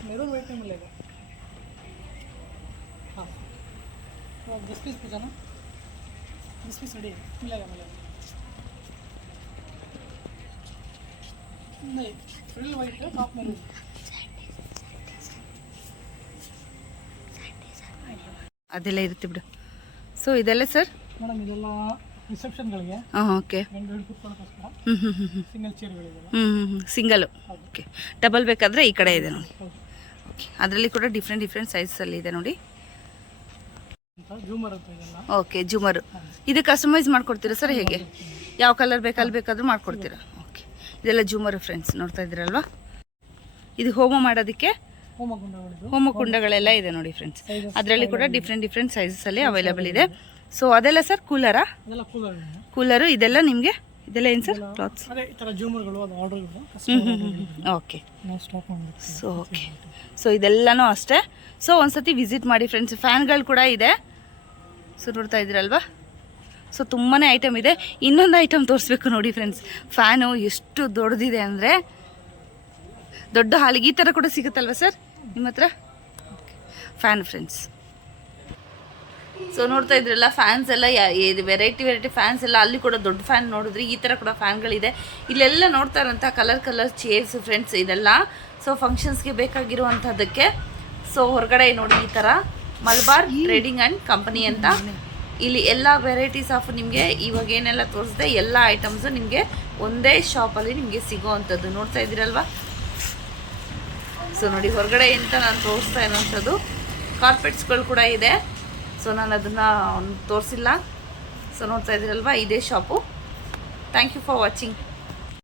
ಮೆರೂನ್ ವೈಟ್ ಮೇಲೆ ಇದೆ. ಹಾಂ, 10 पीस पूछा ना, 10 पीस रेडी मिलेगा नहीं, फ्रिल वाइट है, टॉप में ಅದೆಲ್ಲ ಇರುತ್ತೆ ಬಿಡು. ಸೊ ಇದೆಲ್ಲ ಸರ್? ಮೇಡಮ್ ಇದೆಲ್ಲ ರಿಸೆಪ್ಷನ್ಗಳಿಗೆ ಹಾಂ ಓಕೆ. ಗಂಡು ಹೆಣ್ಣು ಕೂತ್ಕೊಳ್ಳೋಕ್ಕೋಸ್ಕರ ಸಿಂಗಲ್ ಚೇರ್ಗಳಿದ್ದಾವೆ. ಸಿಂಗಲು. ಓಕೆ. ಡಬಲ್ ಬೇಕಾದರೆ ಈ ಕಡೆ ಇದೆ ನೋಡಿ. ಓಕೆ. ಅದರಲ್ಲಿ ಕೂಡ ಡಿಫ್ರೆಂಟ್ ಸೈಜಲ್ಲಿ ಇದೆ ನೋಡಿ. ಜೂಮರ್ ಅಂತ ಇದೆಲ್ಲ. ಓಕೆ, ಜುಮರು. ಇದು ಕಸ್ಟಮೈಸ್ ಮಾಡ್ಕೊಡ್ತೀರಾ ಸರ್ ಹೇಗೆ? ಯಾವ ಕಲರ್ ಬೇಕಲ್ಲಿ ಬೇಕಾದರೂ ಮಾಡ್ಕೊಡ್ತೀರಾ? ಓಕೆ. ಇದೆಲ್ಲ ಜುಮರು ಫ್ರೆಂಡ್ಸ್, ನೋಡ್ತಾ ಇದ್ದೀರಲ್ವಾ? ಇದು ಹೋಮ ಮಾಡೋದಕ್ಕೆ ಹೋಮಕುಂಡಗಳೆಲ್ಲ ಇದೆ ನೋಡಿ ಫ್ರೆಂಡ್ಸ್. ಅದರಲ್ಲಿ ಕೂಡ ಡಿಫ್ರೆಂಟ್ ಸೈಜಸಲ್ಲಿ ಅವೈಲೇಬಲ್ ಇದೆ. ಸೊ ಅದೆಲ್ಲ ಸರ್ ಕೂಲರಾ? ಕೂಲರು ಇದೆಲ್ಲ ನಿಮಗೆ ಇದೆಲ್ಲ ಏನು sir? Clothes. Okay. So okay. So ಇದೆಲ್ಲನೂ ಅಷ್ಟೇ. ಸೊ ಒಂದ್ಸತಿ ವಿಸಿಟ್ ಮಾಡಿ ಫ್ರೆಂಡ್ಸ್. ಫ್ಯಾನ್ಗಳು ಕೂಡ ಇದೆ. ಸೊ ನೋಡ್ತಾ ಇದ್ದೀರಲ್ವಾ? ಸೊ ತುಂಬಾ ಐಟಮ್ ಇದೆ. ಇನ್ನೊಂದು ಐಟಮ್ ತೋರಿಸ್ಬೇಕು ನೋಡಿ ಫ್ರೆಂಡ್ಸ್. ಫ್ಯಾನು ಎಷ್ಟು ದೊಡ್ಡದಿದೆ ಅಂದರೆ, ದೊಡ್ಡ ಹಾಲಿಗೆ ಈ ಥರ ಕೂಡ ಸಿಗುತ್ತಲ್ವ ಸರ್ ನಿಮ್ಮ ಹತ್ರ? Fan friends. ಸೊ ನೋಡ್ತಾ ಇದ್ರಲ್ಲ ಫ್ಯಾನ್ಸ್ ಎಲ್ಲ ವೆರೈಟಿ ಫ್ಯಾನ್ಸ್ ಎಲ್ಲ. ಅಲ್ಲಿ ಕೂಡ ದೊಡ್ಡ ಫ್ಯಾನ್ ನೋಡಿದ್ರಿ. ಈ ಥರ ಕೂಡ ಫ್ಯಾನ್ಗಳಿದೆ. ಇಲ್ಲೆಲ್ಲ ನೋಡ್ತಾ ಇರೋಂಥ ಕಲರ್ ಚೇರ್ಸ್ ಫ್ರೆಂಡ್ಸ್ ಇದೆಲ್ಲ. ಸೊ ಫಂಕ್ಷನ್ಸ್ಗೆ ಬೇಕಾಗಿರುವಂಥದ್ದಕ್ಕೆ. ಸೊ ಹೊರಗಡೆ ನೋಡಿ ಈ ಥರ ಮಲಬಾರ್ ಟ್ರೇಡಿಂಗ್ ಆ್ಯಂಡ್ ಕಂಪನಿ ಅಂತ ಇಲ್ಲಿ ಎಲ್ಲ ವೆರೈಟೀಸ್ ಆಫ್ ನಿಮಗೆ ಇವಾಗ ಏನೆಲ್ಲ ತೋರಿಸಿದೆ ಎಲ್ಲ ಐಟಮ್ಸು ನಿಮಗೆ ಒಂದೇ ಶಾಪಲ್ಲಿ ನಿಮಗೆ ಸಿಗೋ ಅಂಥದ್ದು. ನೋಡ್ತಾ ಇದ್ದೀರಲ್ವಾ? ಸೊ ನೋಡಿ ಹೊರಗಡೆ ಅಂತ ನಾನು ತೋರಿಸ್ತಾ ಇರೋಂಥದ್ದು ಕಾರ್ಪೆಟ್ಸ್ಗಳು ಕೂಡ ಇದೆ. ಸೊ ನಾನು ಅದನ್ನು ತೋರಿಸಿಲ್ಲ. ಸೊ ನೋಡ್ತಾ ಇದ್ದೀರಲ್ವಾ? ಇದೇ shop. Thank you for watching.